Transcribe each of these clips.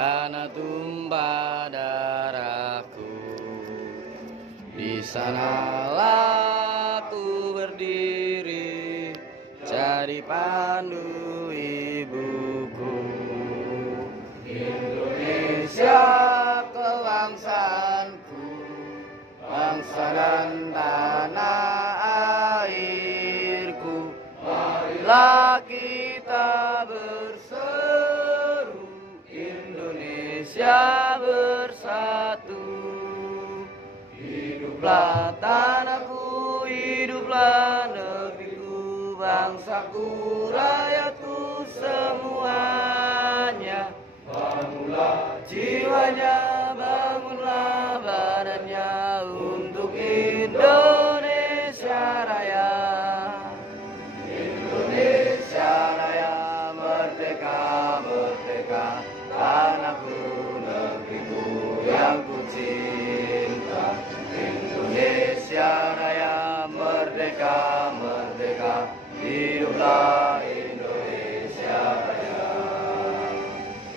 karena tumpah darahku. Di sanalah aku berdiri, jadi pandu ibuku. Indonesia kebangsaanku, bangsa dan tanah airku. Marilah kita berseru, Indonesia bersatu. Hiduplah tanahku, hiduplah negeriku, bangsaku, rakyatku semuanya. Bangunlah jiwanya, bangunlah badannya untuk Indonesia Raya. Indonesia Raya merdeka, merdeka, tanahku, negeriku yang ku cinta. Indonesia Raya merdeka, merdeka, hiduplah Indonesia Raya.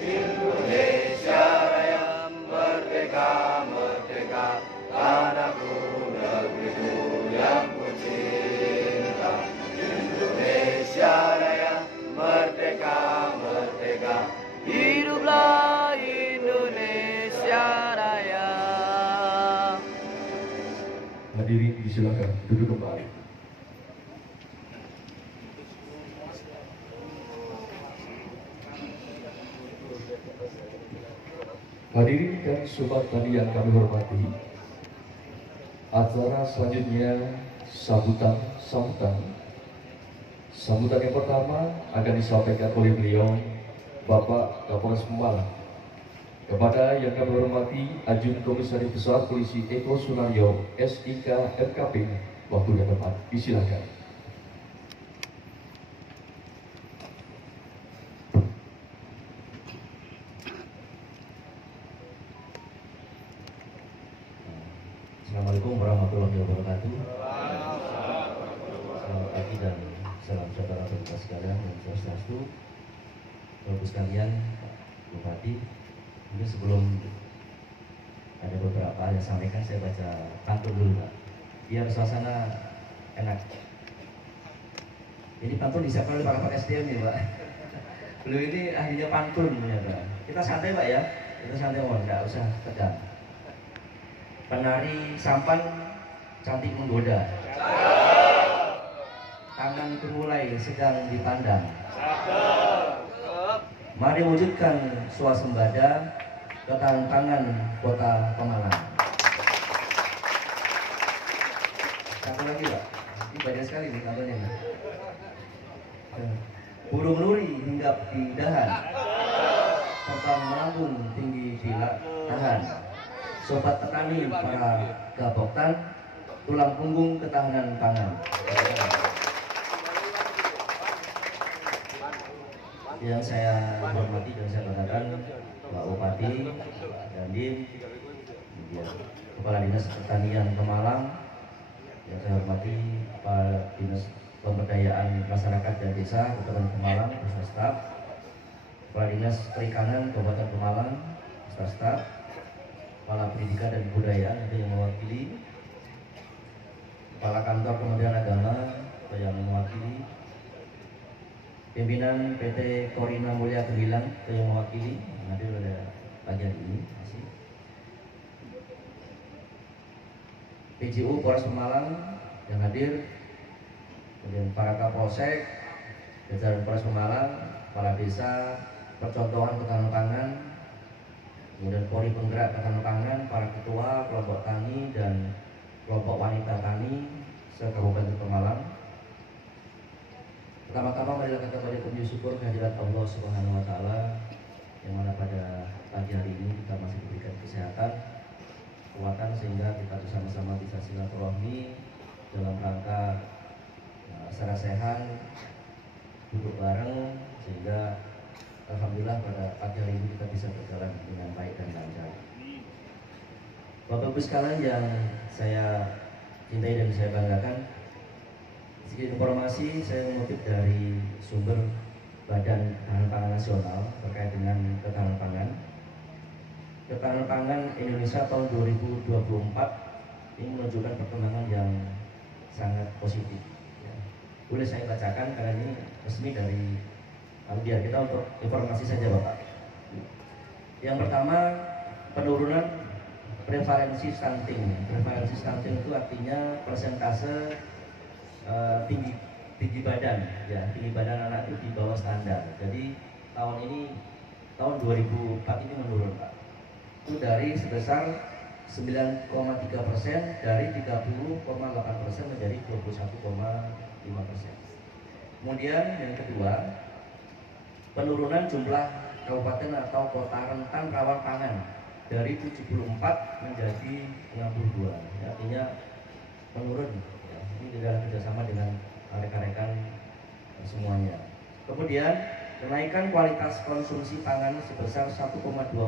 Indonesia Raya merdeka, merdeka, tanahku, negeriku yang ku cinta. Indonesia Raya merdeka, merdeka, hiduplah Indonesia Raya. Hadirin disilakan duduk kembali. Hadirin dan sobat tani yang kami hormati, acara selanjutnya sambutan yang pertama akan disampaikan oleh beliau Bapak Kapolres Pemalang. Kepada yang kami hormati Ajun Komisaris Besar Polisi Eko Sunaryo SIK FKP, waktu yang tepat disilakan. Assalamualaikum warahmatullahi wabarakatuh. Selamat pagi dan salam sejahtera bagi kita sekalian dan swastiastu. Bapak sekalian, Pak Bupati, mungkin sebelum ada beberapa yang sampaikan, saya baca pantun dulu, Pak, biar suasana enak. Ini pantun disiapkan oleh Pak Kapolres SDM nih, Pak. Beliau ini ahlinya pantun, ternyata. Kita santai, Pak ya. Kita santai, mohon, nggak usah tegang. Penari sampan cantik menggoda, tangan kumulai sedang dipandang. Mari wujudkan swasembada, ketahanan kota Pemalang. Satu lagi, Pak, ini banyak sekali nih kabarnya. Burung luri hinggap di dahan, terbang melambung tinggi di lahan. Sobat petani para gapoktan, tulang punggung ketahanan pangan. Yang saya hormati dan saya banggakan, Pak Bupati, Pak Dandim, Kepala Dinas Pertanian Pemalang. Yang saya hormati Pak Dinas Pemberdayaan Masyarakat dan Desa Kabupaten Pemalang beserta staf, Kepala Dinas Perikanan Kabupaten Pemalang beserta staf, Kepala Pendidikan dan Kebudayaan itu yang mewakili, Kepala Kantor Kementerian Agama itu yang mewakili, pimpinan PT Korina Mulia Gemilang itu yang mewakili, hadir pada bagian ini. PJU Polres Pemalang yang hadir, kemudian para Kapolsek, jajaran Polres Pemalang, kepala desa, percontohan ketahanan pangan, kemudian Polri penggerak ketahanan pangan, para ketua kelompok tani dan kelompok wanita tani se-Kabupaten Pemalang. Pertama-tama marilah kita puji syukur kehadirat Allah Subhanahu wa taala, yang mana pada pagi hari ini kita masih diberikan kesehatan, kekuatan, sehingga kita bersama-sama bisa silaturahmi dalam rangka secara sehat, duduk bareng, sehingga alhamdulillah pada pagi hari ini kita bisa berjalan dengan baik dan lancar. Bapak Ibu sekalian yang saya cintai dan saya banggakan, sedikit informasi saya mengutip dari sumber Badan Ketahanan Pangan Nasional terkait dengan ketahanan pangan. ketahanan pangan Indonesia tahun 2024 ini menunjukkan perkembangan yang sangat positif. Ya. Boleh saya bacakan karena ini resmi dari biar kita untuk informasi saja Bapak. Yang pertama, penurunan prevalensi stunting. Prevalensi stunting itu artinya persentase tinggi badan, ya tinggi badan anak itu di bawah standar. Jadi tahun 2004 ini menurun Pak. Itu dari sebesar 9,3% dari 30,8% menjadi 21,5%. Kemudian yang kedua, penurunan jumlah kabupaten atau kota rentan rawan pangan dari 74 menjadi 62. Ya, artinya menurun. Ya, ini adalah kerjasama dengan rekan-rekan semuanya. Kemudian kenaikan kualitas konsumsi pangan sebesar 1,2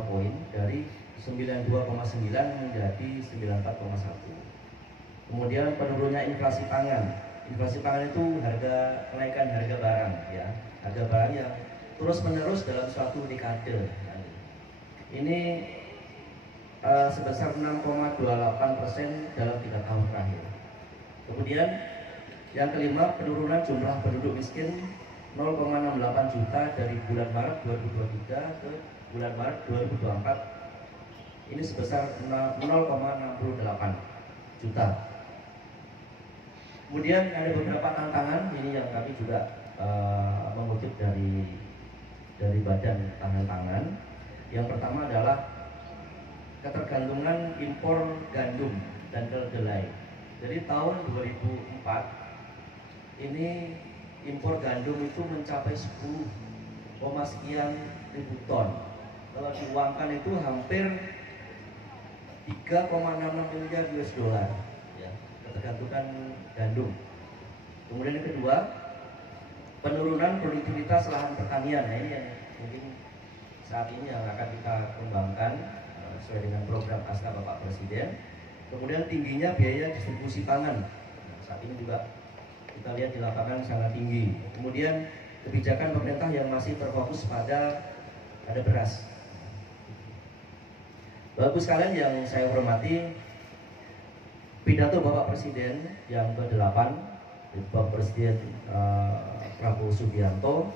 poin dari 92,9 menjadi 94,1. Kemudian penurunnya inflasi pangan. Inflasi pangan itu kenaikan harga barang, ya, harga barang yang terus menerus dalam suatu dekade. Ini sebesar 6,28% dalam 3 tahun terakhir. Kemudian yang kelima, penurunan jumlah penduduk miskin 0,68 juta dari bulan Maret 2023 ke bulan Maret 2024. Ini sebesar 0,68 juta. Kemudian ada beberapa tantangan ini yang kami juga mengutip dari Badan Tahanan Pangan. Yang pertama adalah ketergantungan impor gandum dan kedelai. Jadi tahun 2004 ini impor gandum itu mencapai 10, sekian ribu ton. Kalau diuangkan itu hampir 3,66 miliar US dollar, ya, ketergantungan gandum. Kemudian yang kedua, penurunan produktivitas lahan pertanian. Nah, ini yang mungkin saat ini yang akan kita kembangkan sesuai dengan program pasca Bapak Presiden. Kemudian tingginya biaya distribusi pangan. Nah, saat ini juga kita lihat di lapangan sangat tinggi. Kemudian kebijakan pemerintah yang masih terfokus pada beras. Bapak sekalian yang saya hormati, pidato Bapak Presiden yang ke-8, Bapak Presiden Prabowo Subianto,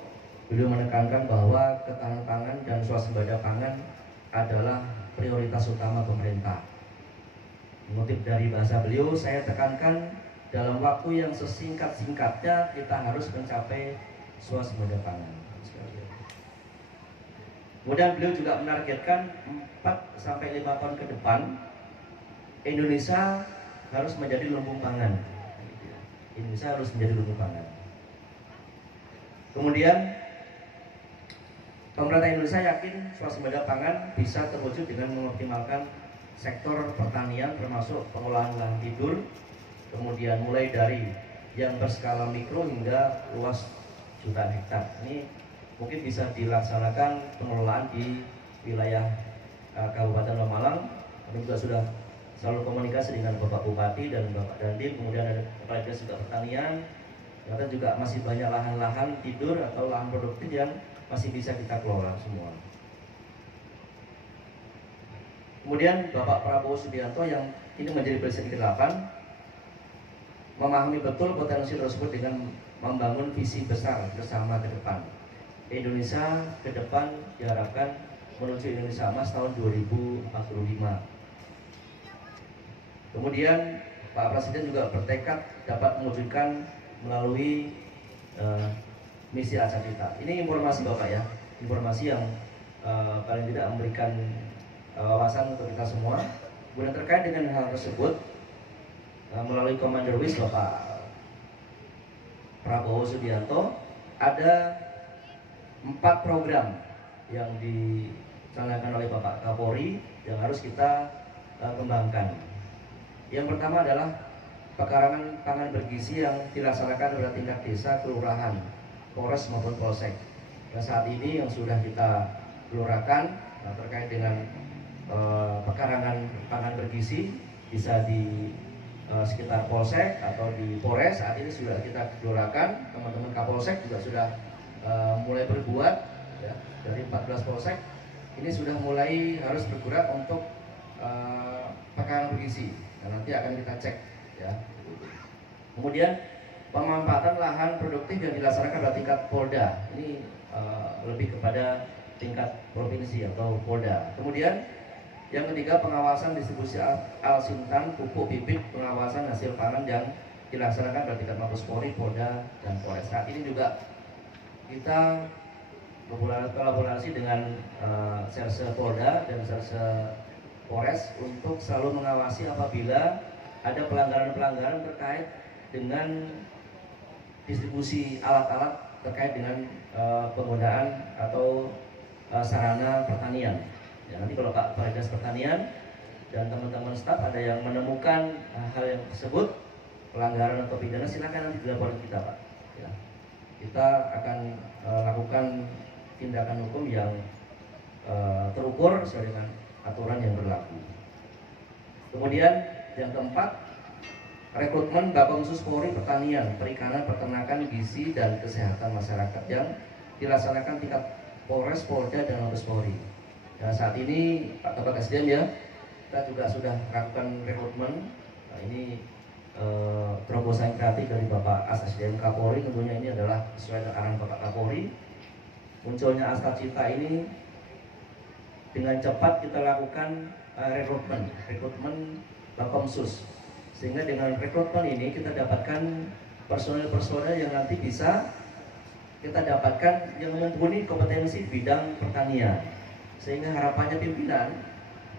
beliau menekankan bahwa ketahanan pangan dan swasembada pangan adalah prioritas utama pemerintah. Mengutip dari bahasa beliau, saya tekankan dalam waktu yang sesingkat-singkatnya kita harus mencapai swasembada pangan. Kemudian beliau juga menargetkan 4-5 tahun ke depan Indonesia harus menjadi lumbung pangan. Indonesia harus menjadi lumbung pangan. Kemudian pemerintah Indonesia yakin swasembada pangan bisa terwujud dengan mengoptimalkan sektor pertanian termasuk pengolahan lahan tidur, kemudian mulai dari yang berskala mikro hingga luas jutaan hektar. Ini mungkin bisa dilaksanakan pengelolaan di wilayah Kabupaten Pemalang. Kami juga sudah selalu komunikasi dengan Bapak Bupati dan Bapak Dandim, kemudian ada Kepala Dinas juga Pertanian. Ternyata juga masih banyak lahan-lahan tidur atau lahan produktif yang masih bisa kita kelola semua. Kemudian Bapak Prabowo Subianto yang ini menjadi presiden ke-8 memahami betul potensi tersebut dengan membangun visi besar bersama ke depan. Indonesia ke depan diharapkan menuju Indonesia Emas tahun 2045. Kemudian Pak Presiden juga bertekad dapat mewujudkan melalui misi ASA kita. Ini informasi Bapak ya, informasi yang paling tidak memberikan wawasan untuk kita semua. Kemudian terkait dengan hal tersebut, melalui Commander Wish Bapak Prabowo Subianto ada 4 program yang dicanangkan oleh Bapak Kapolri yang harus kita kembangkan. Yang pertama adalah pekarangan pangan bergizi yang dilaksanakan pada tingkat desa, kelurahan, polres maupun polsek. Dan saat ini yang sudah kita kelurakan terkait dengan pekarangan pangan bergizi bisa di sekitar polsek atau di polres. Saat ini sudah kita kelurakan, teman-teman kapolsek juga sudah mulai berbuat ya, dari 14 polsek ini sudah mulai harus bergerak untuk pekan bergizi. Nah, nanti akan kita cek ya. Kemudian pemanfaatan lahan produktif yang dilaksanakan pada tingkat Polda. Ini lebih kepada tingkat provinsi atau Polda. Kemudian yang ketiga, pengawasan distribusi alsintan, pupuk, bibit, pengawasan hasil pangan yang dilaksanakan pada tingkat Mabes Polri, Polda, dan Polres. Saat ini juga kita kolaborasi dengan Serse Polda dan Serse Polres untuk selalu mengawasi apabila ada pelanggaran-pelanggaran terkait dengan distribusi alat-alat terkait dengan penggunaan atau sarana pertanian. Ya, nanti kalau Pak Dinas Pertanian dan teman-teman staf ada yang menemukan hal yang tersebut, pelanggaran atau pidana, silakan nanti dilaporkan kita, Pak. Ya. Kita akan lakukan tindakan hukum yang terukur sesuai dengan aturan yang berlaku. Kemudian yang keempat, rekrutmen Bapemsus Polri Pertanian, Perikanan, Peternakan, Gizi, dan Kesehatan Masyarakat yang dilaksanakan tingkat Polres, Polda, dan Mabes Polri. Nah, saat ini Pak Kabak SDM ya, kita juga sudah melakukan rekrutmen. Nah, ini terobosan kreatif dari Bapak As SDM Kapolri, tentunya ini adalah sesuai dengan arahan Bapak Kapolri. Munculnya Asta Cita ini dengan cepat kita lakukan rekrutmen Bapemsus, sehingga dengan rekrutmen ini kita dapatkan personel-personel yang nanti bisa kita dapatkan yang mumpuni kompetensi di bidang pertanian, sehingga harapannya pimpinan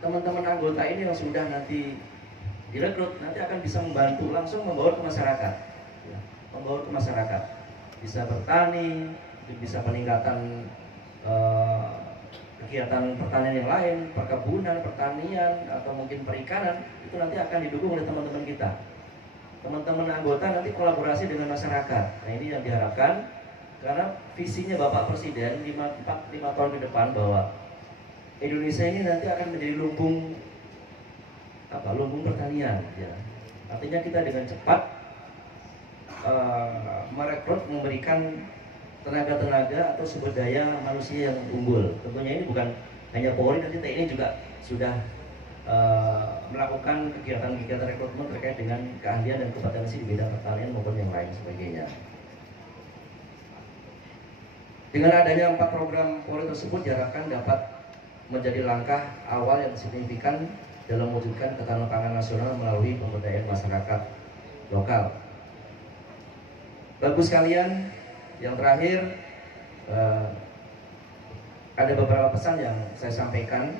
teman-teman anggota ini yang sudah nanti direkrut nanti akan bisa membantu langsung membawa ke masyarakat ya, membawa ke masyarakat, bisa bertani, bisa peningkatan kegiatan pertanian yang lain, perkebunan, pertanian, atau mungkin perikanan, itu nanti akan didukung oleh teman-teman kita. Teman-teman anggota nanti kolaborasi dengan masyarakat. Nah, ini yang diharapkan, karena visinya Bapak Presiden 5 tahun ke depan bahwa Indonesia ini nanti akan menjadi lumbung pertanian ya. Artinya kita dengan cepat merekrut, memberikan tenaga-tenaga atau sumber daya manusia yang unggul. Tentunya ini bukan hanya Polri, nanti TNI juga sudah melakukan kegiatan-kegiatan rekrutmen terkait dengan keahlian dan kompetensi di bidang pertanian maupun yang lain sebagainya. Dengan adanya 4 program Polri tersebut diharapkan dapat menjadi langkah awal yang signifikan dalam mewujudkan ketahanan pangan nasional melalui pemberdayaan masyarakat lokal. Bagus sekalian, yang terakhir ada beberapa pesan yang saya sampaikan.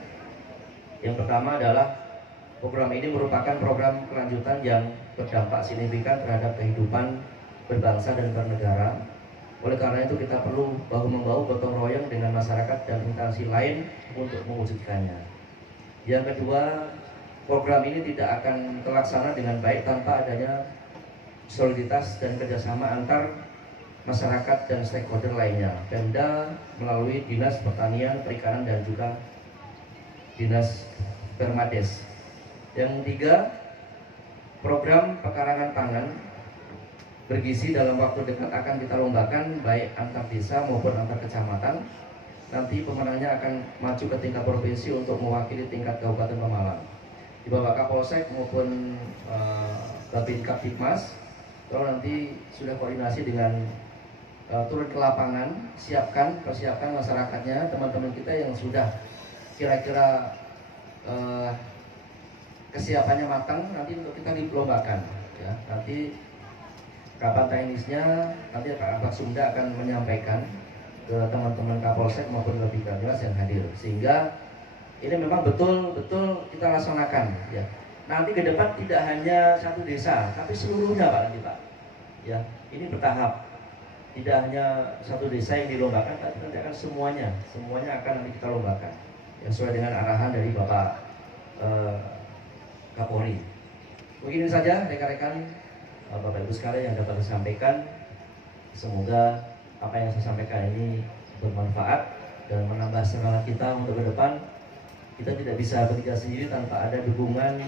Yang pertama adalah program ini merupakan program kelanjutan yang berdampak signifikan terhadap kehidupan berbangsa dan bernegara. Oleh karena itu kita perlu bahu-membahu, gotong royong dengan masyarakat dan instansi lain untuk mewujudkannya. Yang kedua, program ini tidak akan terlaksana dengan baik tanpa adanya soliditas dan kerjasama antar masyarakat dan stakeholder lainnya. Pemda melalui Dinas Pertanian, Perikanan, dan juga Dinas Permades. Yang ketiga, program pekarangan pangan bergizi dalam waktu dekat akan kita lombakan baik antar desa maupun antar kecamatan. Nanti pemenangnya akan maju ke tingkat provinsi untuk mewakili tingkat Kabupaten Pemalang. Di bawah Kapolsek maupun Babin Kaptipmas. Kalau nanti sudah koordinasi dengan turun ke lapangan, persiapkan masyarakatnya, teman-teman kita yang sudah kira-kira kesiapannya matang, nanti untuk kita dilombakan. Ya, nanti kapan teknisnya nanti Pak Sumda akan menyampaikan ke teman-teman Kapolsek maupun lebih Kapolres yang hadir, sehingga ini memang betul-betul kita laksanakan ya. Nanti ke depan tidak hanya satu desa, tapi seluruhnya Pak, nanti Pak ya, ini bertahap, tidak hanya satu desa yang dilombakan, tapi nanti akan semuanya akan nanti kita lombakan ya, sesuai dengan arahan dari Bapak Kapolri. Begini saja rekan-rekan, Bapak Ibu sekalian yang dapat disampaikan. Semoga apa yang saya sampaikan ini bermanfaat dan menambah semangat kita untuk ke depan. Kita tidak bisa bekerja sendiri tanpa ada dukungan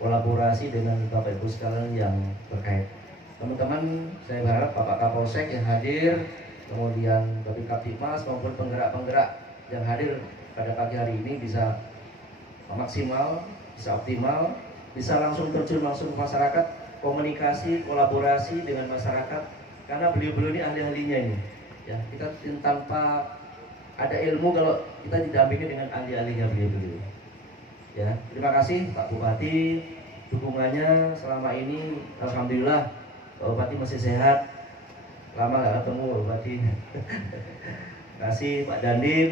kolaborasi dengan Bapak Ibu sekalian yang terkait. Teman-teman, saya berharap Bapak Kapolsek yang hadir, kemudian Babin Kaptipmas maupun penggerak-penggerak yang hadir pada pagi hari ini bisa maksimal, bisa optimal, bisa langsung terjun langsung ke masyarakat, komunikasi, kolaborasi dengan masyarakat, karena beliau-beliau ini ahli-ahlinya ini. Ya, kita tanpa ada ilmu kalau kita didampingi dengan ahli-ahlinya beliau-beliau. Ya, terima kasih Pak Bupati dukungannya selama ini. Alhamdulillah Pak Bupati masih sehat. Lama gak ketemu Pak Bupati. Terima kasih Pak Dandim,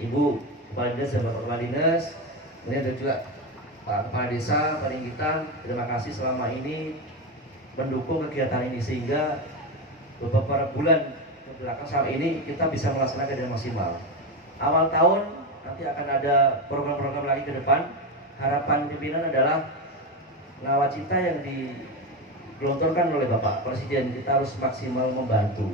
Ibu Kepala Dinas dan Bapak Kepala Dinas. Kemudian ada juga Pak Kepala Desa Paringgitan. Terima kasih selama ini mendukung kegiatan ini sehingga beberapa bulan belakang saat ini kita bisa melaksanakan dengan maksimal. Awal tahun nanti akan ada program-program lagi ke depan. Harapan pimpinan adalah nawacita yang digelontorkan oleh Bapak Presiden, kita harus maksimal membantu,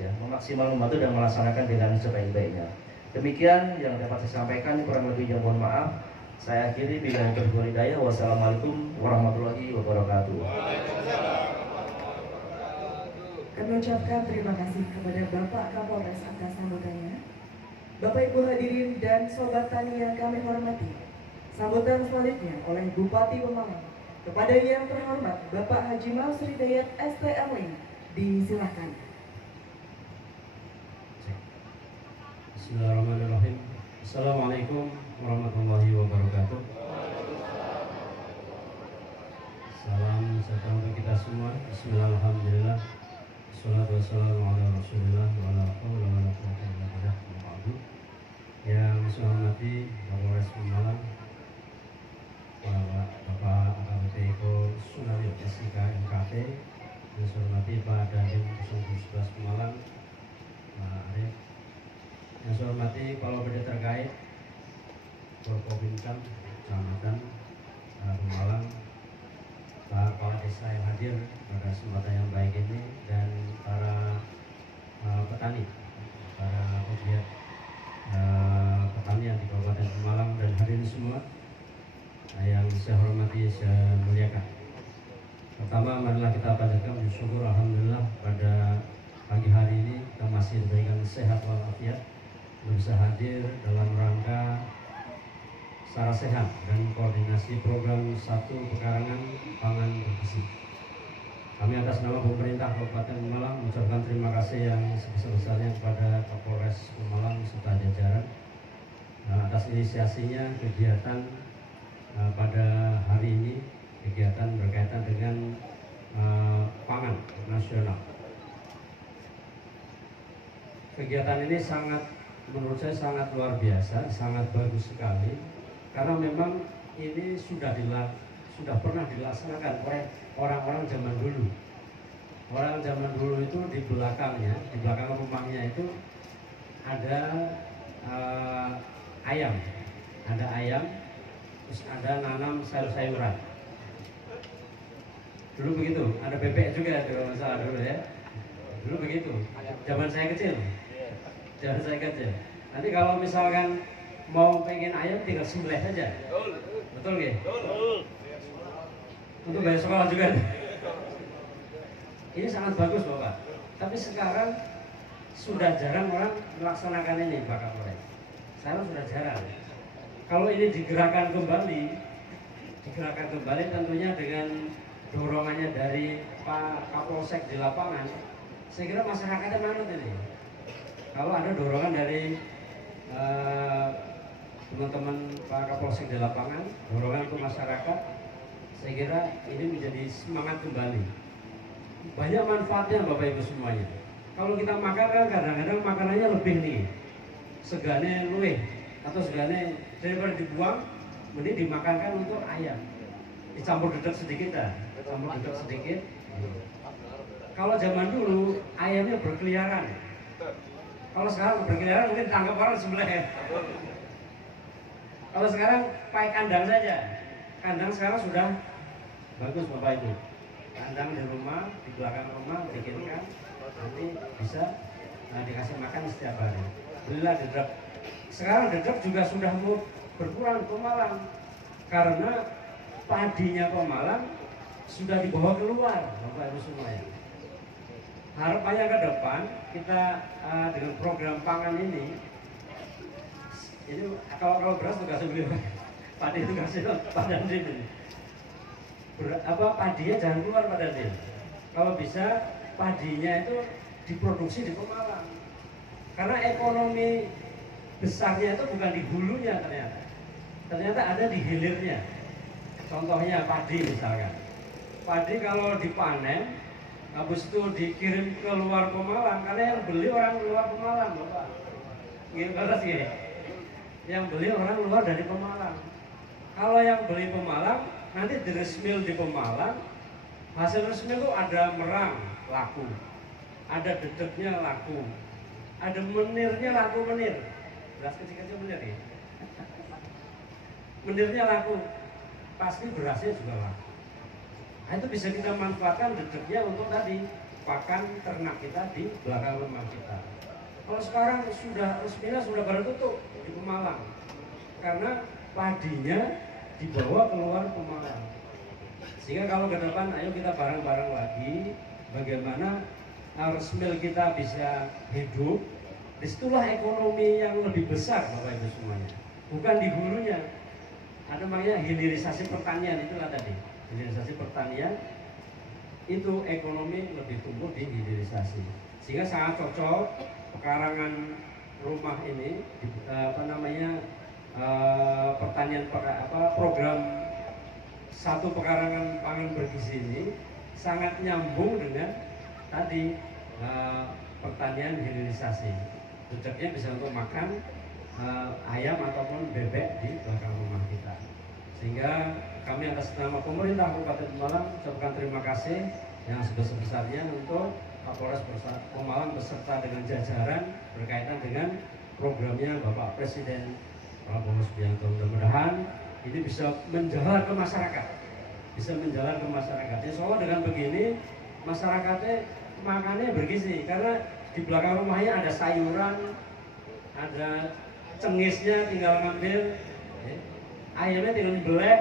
ya, maksimal membantu dan melaksanakan dengan sebaik-baiknya. Demikian yang dapat saya sampaikan, kurang lebihnya mohon maaf. Saya akhiri bila taufiq hidayah. Wassalamualaikum warahmatullahi wabarakatuh. Kami ucapkan terima kasih kepada Bapak Kapolres atas sambutannya. Bapak Ibu hadirin dan Sobat Tani yang kami hormati, sambutan selanjutnya oleh Bupati Pemalang kepada yang terhormat Bapak Haji Maus Hidayat STMI, disilakan. Bismillahirrahmanirrahim. Assalamualaikum warahmatullahi wabarakatuh. Salam sejahtera untuk kita semua. Bismillahirrahmanirrahim. Wassalatu wassalamu ala Rasulillah wa ala haula wa la quwwata illa billah. Yang saya hormati Kapolres Pemalang, Bapak AKBP Eko Sunario SIK MKP, yang saya hormati Pak Dandim 011 Pemalang, Pak Arif, yang saya hormati Kepala Bidang terkait Forkopimda Kecamatan Pemalang, Pak Kepala Desa yang hadir pada kesempatan yang baik ini, dan para petani, para pegiat pertanian di Kabupaten Pemalang dan hadirin semua yang saya hormati, saya muliakan. Pertama, marilah kita panjatkan syukur alhamdulillah pada pagi hari ini kita masih diberikan sehat walafiat, bisa hadir dalam rangka secara sehat dan koordinasi program 1 pekarangan pangan bergizi. Kami atas nama pemerintah Kabupaten Pemalang mengucapkan terima kasih yang sebesar-besarnya kepada Kapolres Pemalang serta jajaran atas inisiasinya kegiatan pada hari ini, kegiatan berkaitan dengan pangan nasional. Kegiatan ini menurut saya sangat luar biasa, sangat bagus sekali, karena memang ini sudah pernah dilaksanakan oleh orang-orang zaman dulu. Orang zaman dulu itu di belakang rumahnya itu ada ayam, terus ada nanam sayur-sayuran. Dulu begitu, ada bebek juga kalau masalah dulu ya. Dulu begitu. Zaman saya kecil. Nanti kalau misalkan mau pengen ayam tinggal sembelih saja. Betul nggih? Untuk bayar sekolah juga. Ini sangat bagus Bapak. Tapi sekarang sudah jarang orang melaksanakan ini Pak Kapolres. Sekarang sudah jarang. Kalau ini digerakkan kembali tentunya dengan dorongannya dari Pak Kapolsek di lapangan, saya kira masyarakatnya manut ini. Kalau ada dorongan dari teman-teman Pak Kapolsek di lapangan, dorongan ke masyarakat, saya kira ini menjadi semangat kembali. Banyak manfaatnya Bapak Ibu semuanya. Kalau kita makan kan kadang-kadang makanannya lebih nih, segane luwih atau segane daripada dibuang, mending dimakankan untuk ayam. Dicampur dedek sedikit dah, Kalau zaman dulu ayamnya berkeliaran. Kalau sekarang berkeliaran mungkin tangkap orang sebelah. Kalau sekarang pakai kandang saja. Kandang sekarang sudah bagus Bapak Ibu. Kandang di rumah, di belakang rumah bikinkan, nanti bisa dikasih makan setiap hari. Belilah dedek. Sekarang dedek juga sudah mau berkurang Pemalang karena padinya Pemalang sudah dibawa keluar Bapak Ibu semuanya. Harapannya ke depan kita dengan program pangan ini Ini kalau beras tugasnya beliau, padi tugasnya Pak Dandim ini. Padinya jangan keluar Pak Dandim. Kalau bisa padinya itu diproduksi di Pemalang. Karena ekonomi besarnya itu bukan di hulunya ternyata. Ternyata ada di hilirnya. Contohnya padi misalkan. Padi kalau dipanen, habis itu dikirim ke luar Pemalang, karena yang beli orang luar Pemalang, Bapak. Gini. Yang beli orang luar dari Pemalang. Kalau yang beli Pemalang, nanti di resmil di Pemalang, hasil resmil itu ada merang, laku. Ada dedeknya laku. Ada menirnya laku menir. Beras kecil-kecil menir ya. Menirnya laku. Pasti berasnya juga laku. Nah, itu bisa kita manfaatkan dedeknya untuk tadi pakan ternak kita di belakang rumah kita. Kalau sekarang resminya sudah pada tutup di Pemalang karena padinya dibawa keluar Pemalang. Sehingga kalau ke depan ayo kita bareng-bareng lagi bagaimana resmil kita bisa hidup. Disitulah ekonomi yang lebih besar Bapak Ibu semuanya. Bukan di hulunya. Ada namanya hilirisasi pertanian, itulah tadi. Hilirisasi pertanian itu ekonomi lebih tumbuh di hilirisasi. Sehingga sangat cocok pekarangan rumah ini pertanian program satu pekarangan pangan bergizi ini sangat nyambung dengan tadi pertanian hilirisasi. Cocoknya bisa untuk makan ayam ataupun bebek di belakang rumah kita. Sehingga kami atas nama pemerintah Kabupaten Pemalang ucapkan terima kasih yang sebesar-besarnya untuk Kapolres Pemalang beserta dengan jajaran berkaitan dengan programnya Bapak Presiden Prabowo Subianto. Mudah-mudahan ini bisa menjalar ke masyarakat, Insya Allah dengan begini masyarakatnya makannya bergizi karena di belakang rumahnya ada sayuran, ada cengisnya tinggal ngambil, ayamnya tinggal dibeleh.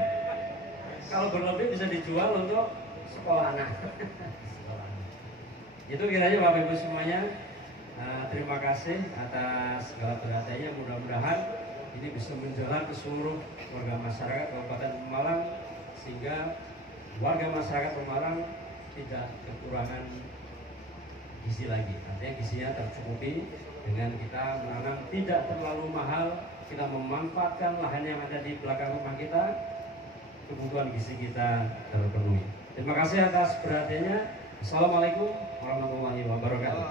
Kalau berlebih bisa dijual untuk sekolah anak. Itu kiranya Bapak Ibu semuanya. Terima kasih atas segala perhatiannya. Mudah-mudahan ini bisa menjalar ke seluruh warga masyarakat Kabupaten Pemalang sehingga warga masyarakat Pemalang tidak kekurangan gizi lagi. Artinya gizinya tercukupi dengan kita menanam tidak terlalu mahal, kita memanfaatkan lahan yang ada di belakang rumah kita, kebutuhan gizi kita terpenuhi. Terima kasih atas perhatiannya. Assalamualaikum warahmatullahi wabarakatuh.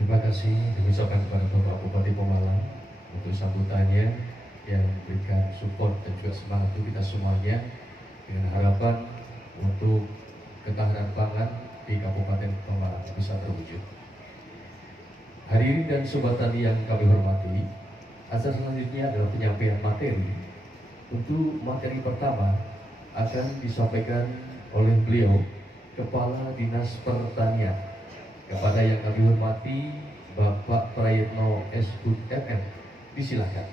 Terima kasih diucapkan kepada Bapak Bupati Pemalang untuk sambutannya yang memberikan support dan juga semangat untuk kita semuanya dengan harapan untuk ketahanan pangan di Kabupaten Pemalang bisa terwujud. Hadirin dan sobat tani yang kami hormati, acara selanjutnya adalah penyampaian materi. Untuk materi pertama akan disampaikan oleh beliau, Kepala Dinas Pertanian. Kepada yang kami hormati, Bapak Prayitno S. Hud MM, disilakan.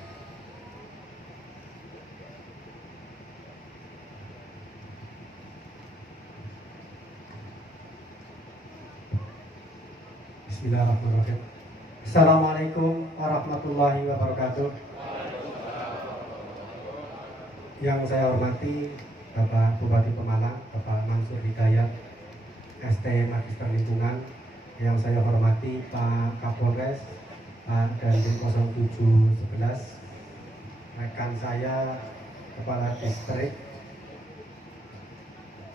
Bismillahirrahmanirrahim. Assalamualaikum warahmatullahi wabarakatuh. Yang saya hormati Bapak Bupati Pemalang, Bapak Mansur Hidayat, ST Magister Lingkungan. Yang saya hormati Pak Kapolres, Pak Dandim 0711, rekan saya Kepala Distrik,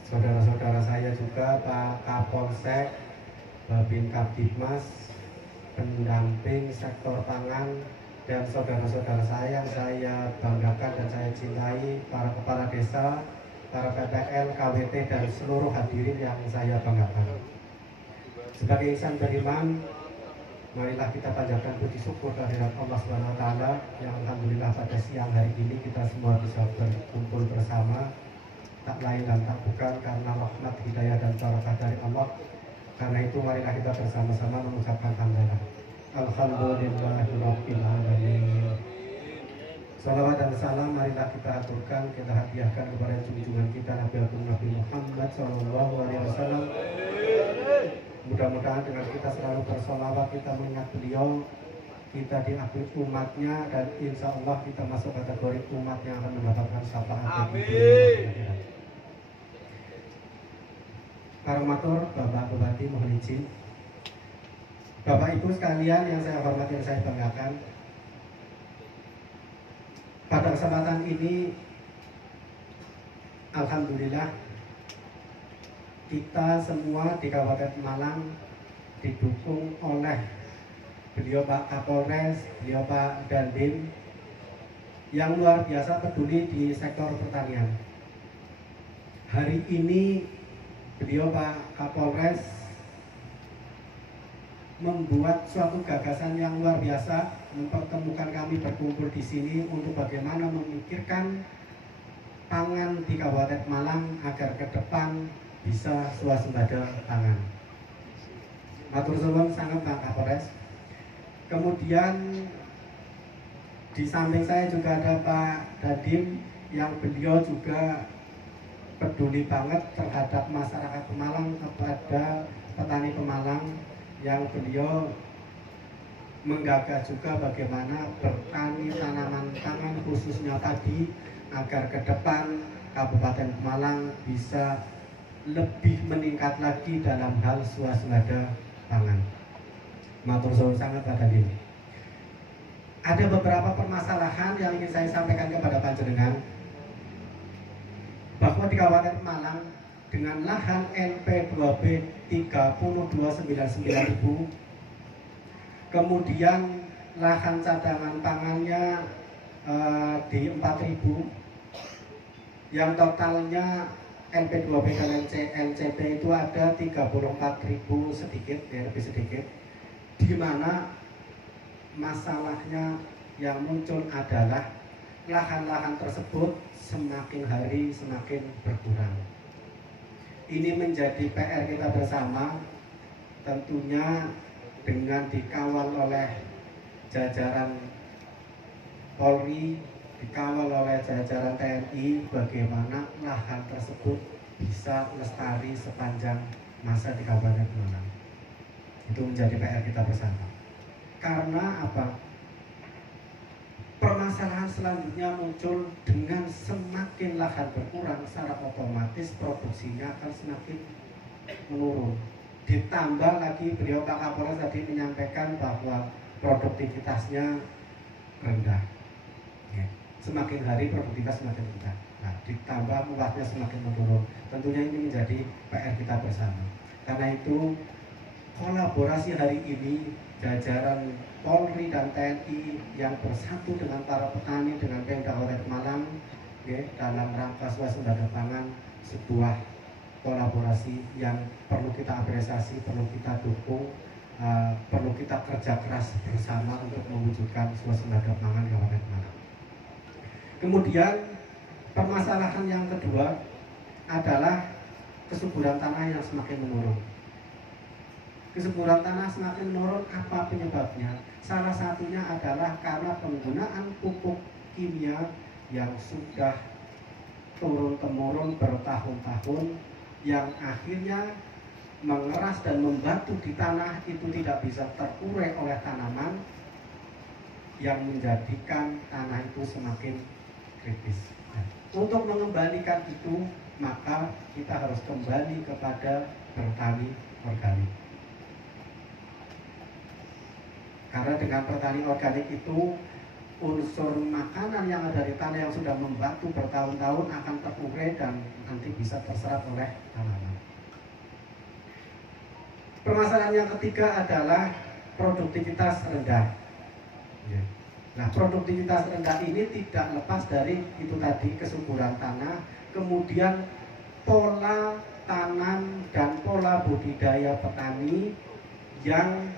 saudara-saudara saya juga Pak Kapolsek, Babin Kapdipmas, pendamping sektor pangan, dan saudara-saudara saya yang saya banggakan dan saya cintai, para kepala desa, para PPL, KWT, dan seluruh hadirin yang saya banggakan. Sebagai insan beriman, marilah kita panjatkan puji syukur kehadirat Allah SWT yang alhamdulillah pada siang hari ini kita semua bisa berkumpul bersama, tak lain dan tak bukan karena rahmat, hidayah, dan barakah dari Allah. Karena itu marilah kita bersama-sama mengucapkan hamdalah. Alhamdulillahirabbil alamin. Salawat dan salam marilah kita aturkan, kita hadiahkan kepada junjungan kita Nabi Muhammad SAW, Mudah-mudahan dengan kita selalu bersolawat, kita mengingat beliau, kita diakui umatnya, dan insya Allah kita masuk kategori umat yang akan mendapatkan syafaat. Amin. Para matur, Bapak Bupati mohon izin. Bapak Ibu sekalian yang saya hormati dan saya banggakan, pada kesempatan ini alhamdulillah kita semua di Kabupaten Malang didukung oleh beliau Pak Kapolres, beliau Pak Dandim yang luar biasa peduli di sektor pertanian. Hari ini beliau Pak Kapolres membuat suatu gagasan yang luar biasa, mempertemukan kami berkumpul di sini untuk bagaimana memikirkan pangan di Kabupaten Malang agar ke depan bisa swasembada pangan. Matur suwun sangat Pak Kapolres. Kemudian di samping saya juga ada Pak Dandim yang beliau juga peduli banget terhadap masyarakat Pemalang, kepada petani Pemalang, yang beliau menggagas juga bagaimana bertani tanaman pangan khususnya padi agar ke depan Kabupaten Pemalang bisa lebih meningkat lagi dalam hal swasembada pangan. Matur suwun sangat Pak Dandim. Ada beberapa permasalahan yang ingin saya sampaikan kepada panjenengan, bahwa di Kabupaten Malang dengan lahan NP2B 3299.000, kemudian lahan cadangan pangannya di 4.000, yang totalnya NP2B dan NCP itu ada 34.000 sedikit, ya lebih sedikit, di mana masalahnya yang muncul adalah lahan-lahan tersebut semakin hari semakin berkurang. Ini menjadi PR kita bersama, tentunya dengan dikawal oleh jajaran Polri, dikawal oleh jajaran TNI, bagaimana lahan tersebut bisa lestari sepanjang masa di Kabupaten Malang. Itu menjadi PR kita bersama. Karena apa? Permasalahan selanjutnya muncul dengan semakin lahan berkurang, secara otomatis produksinya akan semakin menurun. Ditambah lagi beliau Pak Kapolres tadi menyampaikan bahwa produktivitasnya rendah. Ya. Semakin hari produktivitas semakin rendah. Nah, ditambah luasnya semakin menurun. Tentunya ini menjadi PR kita bersama. Karena itu kolaborasi hari ini jajaran Polri dan TNI yang bersatu dengan para petani, dengan Pemda Kabupaten Malang, ya, dalam rangka swasembada pangan, sebuah kolaborasi yang perlu kita apresiasi, perlu kita dukung, perlu kita kerja keras bersama untuk mewujudkan swasembada pangan Kabupaten Malang. Kemudian permasalahan yang kedua adalah kesuburan tanah yang semakin menurun. Kesuburan tanah semakin menurun, apa penyebabnya? Salah satunya adalah karena penggunaan pupuk kimia yang sudah turun-temurun bertahun-tahun, yang akhirnya mengeras dan membatu di tanah itu tidak bisa terurai oleh tanaman, yang menjadikan tanah itu semakin kritis. Untuk mengembalikan itu, maka kita harus kembali kepada bertani organik. Karena dengan pertani organik itu unsur makanan yang ada di tanah yang sudah membatu bertahun-tahun akan terurai dan nanti bisa terserap oleh tanaman. Permasalahan yang ketiga adalah produktivitas rendah. Nah, produktivitas rendah ini tidak lepas dari itu tadi, kesuburan tanah, kemudian pola tanam dan pola budidaya petani yang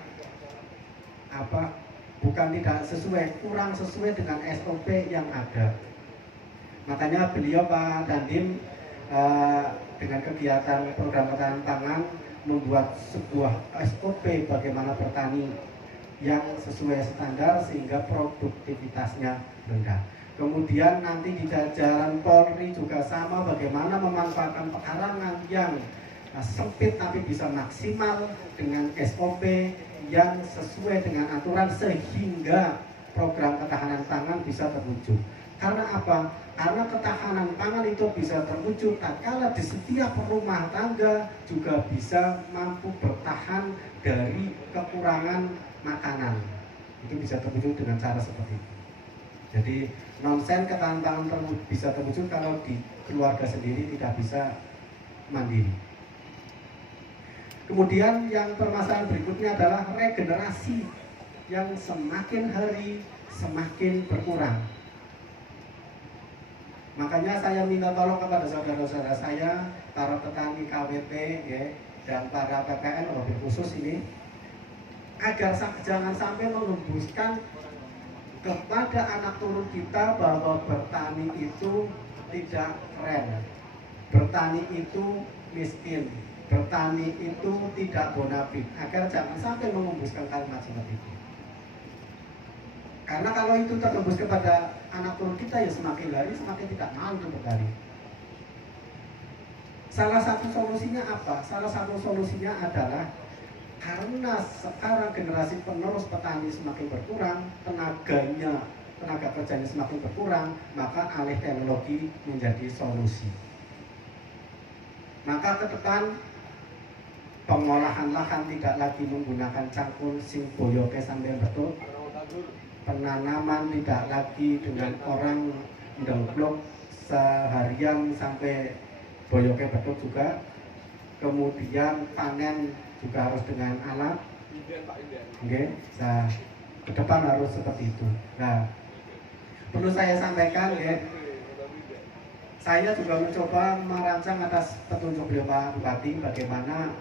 bukan tidak sesuai, kurang sesuai dengan SOP yang ada. Makanya beliau Pak Dandim dengan kegiatan program ketahanan pangan membuat sebuah SOP bagaimana bertani yang sesuai standar sehingga produktivitasnya rendah. Kemudian nanti di jajaran Polri juga sama, bagaimana memanfaatkan pekarangan yang sempit tapi bisa maksimal dengan SOP yang sesuai dengan aturan sehingga program ketahanan pangan bisa terwujud. Karena apa? Karena ketahanan pangan itu bisa terwujud tatkala di setiap rumah tangga juga bisa mampu bertahan dari kekurangan makanan. Itu bisa terwujud dengan cara seperti itu. Jadi nonsen ketahanan pangan bisa terwujud kalau di keluarga sendiri tidak bisa mandiri. Kemudian yang permasalahan berikutnya adalah regenerasi yang semakin hari semakin berkurang. Makanya saya minta tolong kepada saudara-saudara saya, para petani KWP ya, dan para PPN wabil khusus ini, agar jangan sampai mengembuskan kepada anak turun kita bahwa bertani itu tidak keren, bertani itu miskin, bertani itu tidak bonafit, agar jangan sampai mengembuskan kalimat seperti itu. Karena kalau itu tertembus kepada anak turun kita, ya semakin hari semakin tidak mau untuk bertani. Salah satu solusinya apa? Salah satu solusinya adalah karena sekarang generasi penerus petani semakin berkurang, tenaga kerjanya semakin berkurang, maka alih teknologi menjadi solusi. Maka ke depan pengolahan lahan tidak lagi menggunakan cangkul sing boyoke sampai betul, penanaman tidak lagi dengan orang ndengklok seharian sampai boyoke betul juga, kemudian panen juga harus dengan alat. Oke, nah ke depan harus seperti itu. Nah, perlu saya sampaikan ya, saya juga mencoba merancang atas petunjuk beliau Pak Bupati bagaimana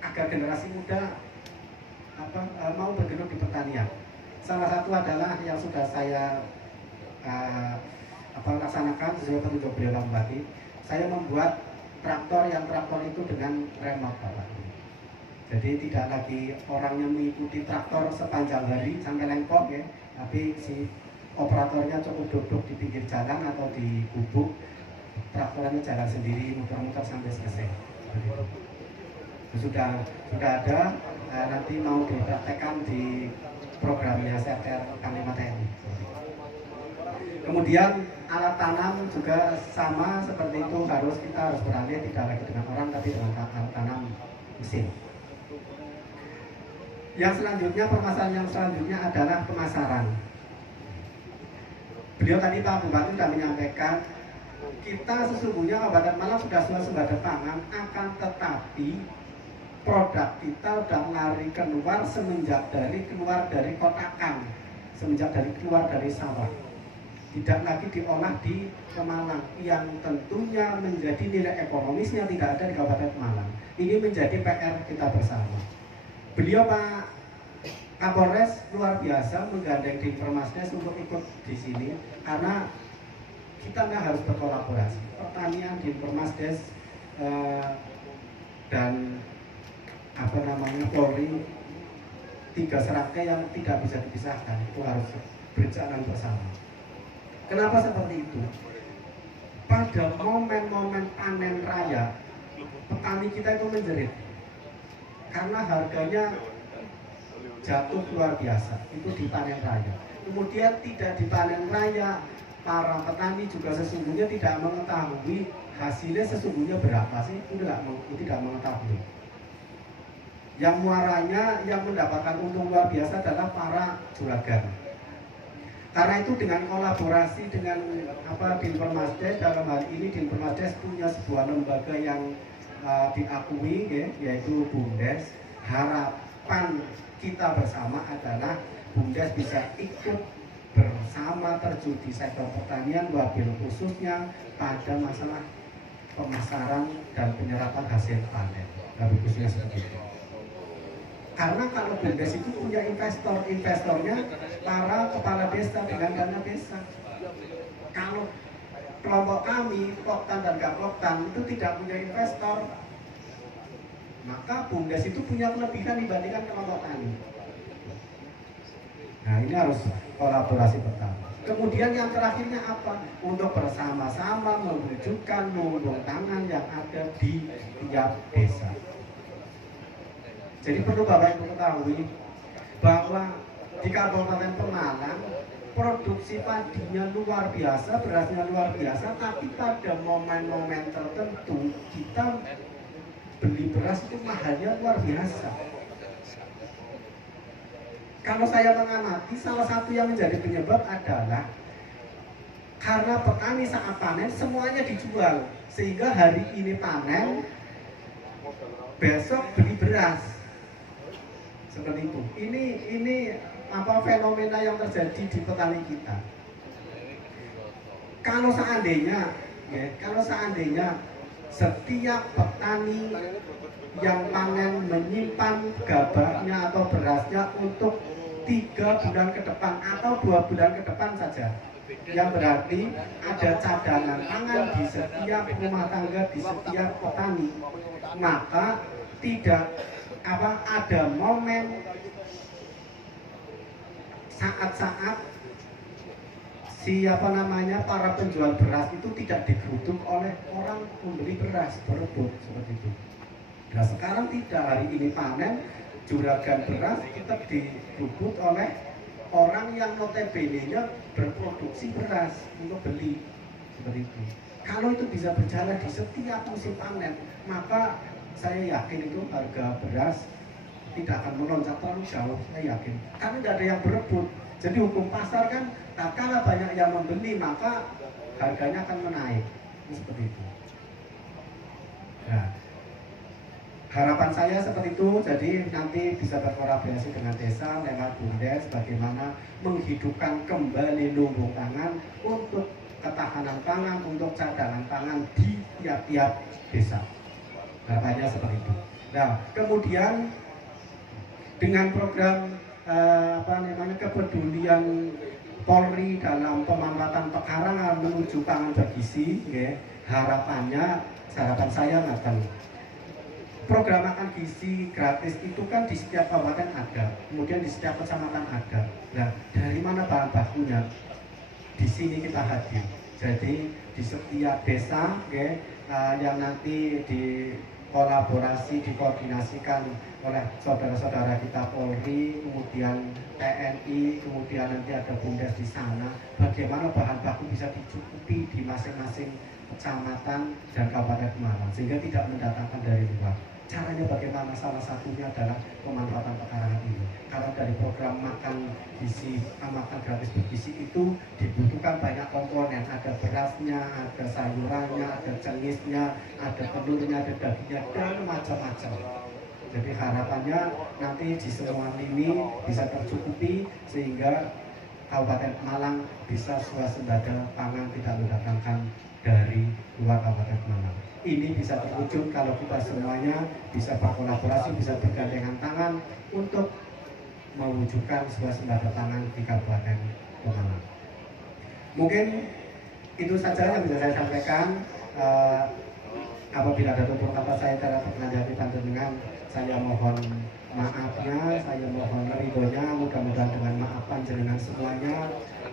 agar generasi muda mau bergelut di pertanian. Salah satu adalah yang sudah saya laksanakan sesuai petunjuk beliau Pak Bupati. Saya membuat traktor itu dengan remote Bapak. Jadi tidak lagi orangnya mengikuti traktor sepanjang hari sampai lengkok ya, tapi si operatornya cukup duduk di pinggir jalan atau di gubuk, traktornya jalan sendiri muter-muter sampai selesai. Sudah ada, nanti mau dipraktekkan di programnya CTR Panglima TNI. Kemudian alat tanam juga sama seperti itu, kita harus beralih tidak lagi dengan orang tapi dengan alat tanam mesin. Yang selanjutnya, permasalahan yang selanjutnya adalah pemasaran. Beliau tadi Pak Bupati sudah menyampaikan, kita sesungguhnya Kabupaten Malang sudah swasembada pangan, akan tetapi produk kita sudah lari keluar semenjak keluar dari kotakan, semenjak keluar dari sawah. Tidak lagi diolah di Malang, yang tentunya menjadi nilai ekonomisnya tidak ada di Kabupaten Malang. Ini menjadi PR kita bersama. Beliau Pak Kapolres luar biasa menggandeng Dinpermasdes untuk ikut di sini karena kita nggak harus berkolaborasi. Pertanian, Dinpermasdes dan Polri, 3 serangkai yang tidak bisa dipisahkan, itu harus berjalan bersama. Kenapa seperti itu? Pada momen-momen panen raya, petani kita itu menjerit karena harganya jatuh luar biasa, itu di panen raya. Kemudian tidak di panen raya, para petani juga sesungguhnya tidak mengetahui hasilnya sesungguhnya berapa sih, itu tidak mengetahui. Yang muaranya yang mendapatkan untung luar biasa adalah para juragan. Karena itu dengan kolaborasi dengan Dinpermasdes, dalam hal ini Dinpermasdes punya sebuah lembaga yang diakui ya, yaitu BUMDes. Harapan kita bersama adalah BUMDes bisa ikut bersama terjun di sektor pertanian, wabil khususnya pada masalah pemasaran dan penyerapan hasil panen, wabil khususnya seperti itu. Karena kalau BUMDes itu punya investornya para kepala desa dengan dana desa. Kalau kelompok kami, Poktan dan Gapoktan itu tidak punya investor, maka BUMDes itu punya kelebihan dibandingkan kelompok tani. Nah, ini harus kolaborasi pertama. Kemudian yang terakhirnya apa? Untuk bersama-sama mewujudkan lumbung tangan yang ada di tiap desa. Jadi perlu Bapak Ibu ketahui bahwa di Kabupaten Pemalang produksi padinya luar biasa, berasnya luar biasa, tapi pada momen-momen tertentu kita beli beras itu mahalnya luar biasa. Kalau saya mengamati, salah satu yang menjadi penyebab adalah karena petani saat panen semuanya dijual, sehingga hari ini panen, besok beli beras. Seperti itu. Ini apa fenomena yang terjadi di petani kita. Kalau seandainya setiap petani yang panen menyimpan gabahnya atau berasnya untuk 3 bulan ke depan atau 2 bulan ke depan saja, yang berarti ada cadangan pangan di setiap rumah tangga, di setiap petani, maka tidak ada momen saat-saat para penjual beras itu tidak digeruduk oleh orang membeli beras, berebut seperti itu. Nah sekarang tidak, hari ini panen, juragan beras tetap direbut oleh orang yang notabene-nya berproduksi beras untuk beli, seperti itu. Kalau itu bisa berjalan di setiap musim panen, maka saya yakin itu harga beras tidak akan melonjak terlalu jauh, saya yakin. Karena tidak ada yang berebut. Jadi hukum pasar kan, tak kala banyak yang membeli, maka harganya akan menaik. Seperti itu. Nah, harapan saya seperti itu, jadi nanti bisa berkolaborasi dengan desa lewat BUMDes, bagaimana menghidupkan kembali lumbung pangan untuk ketahanan pangan, untuk cadangan pangan di tiap-tiap desa. Harapannya seperti itu. Nah, kemudian dengan program kepedulian Polri dalam pemanfaatan pekarangan menuju pangan bergizi, harapan saya akan program makan gizi gratis itu kan di setiap kabupaten ada, kemudian di setiap kecamatan ada. Nah, dari mana bahan bakunya? Di sini kita hadir. Jadi di setiap desa, yang nanti dikolaborasi, dikoordinasikan oleh saudara-saudara kita Polri, kemudian TNI, kemudian nanti ada BUMDes di sana. Bagaimana bahan baku bisa dicukupi di masing-masing kecamatan dan kabupaten Pemalang, sehingga tidak mendatangkan dari luar. Caranya bagaimana? Salah satunya adalah pemanfaatan pekarangan ini. Karena dari program makan gratis bergizi itu dibutuhkan banyak komponen, ada berasnya, ada sayurannya, ada cengisnya, ada telurnya, ada dagingnya, dan macam-macam. Jadi harapannya nanti di semua ini bisa tercukupi sehingga Kabupaten Pemalang bisa swasembada pangan tidak mendatangkan dari luar Kabupaten Pemalang. Ini bisa terwujud kalau kita semuanya bisa berkolaborasi, bisa bergandengan tangan untuk mewujudkan swasembada pangan di Kabupaten Pemalang. Mungkin itu saja yang bisa saya sampaikan. Apabila ada tutur kata saya tidak berkenan panjenengan, saya mohon maafnya, saya mohon ridhonya. Mudah-mudahan dengan maaf panjenengan semuanya,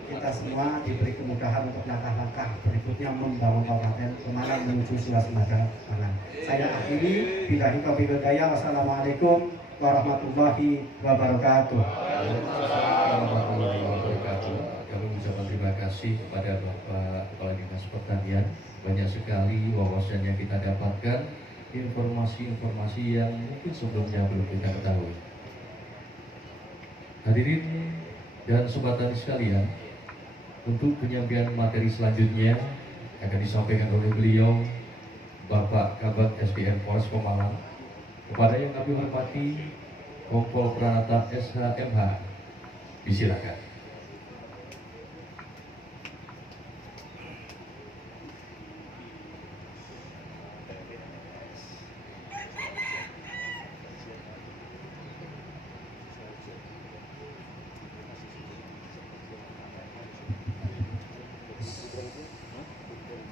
kita semua diberi kemudahan untuk langkah-langkah berikutnya membangun Kabupaten Pemalang menuju swasembada pangan. Saya akhiri, billahi taufiq wal hidayah. Wassalamualaikum warahmatullahi wabarakatuh. Warahmatullahi wabarakatuh. Kami mengucapkan terima kasih kepada Bapak Kepala Dinas Pertanian. Banyak sekali wawasan yang kita dapatkan, informasi-informasi yang mungkin sebelumnya belum kita ketahui. Hadirin dan sobat tani sekalian, untuk penyampaian materi selanjutnya akan disampaikan oleh beliau, Bapak Kabag SDM Polres Pemalang. Kepada yang kami hormati, Kompol Pranata SHMH, disilakan.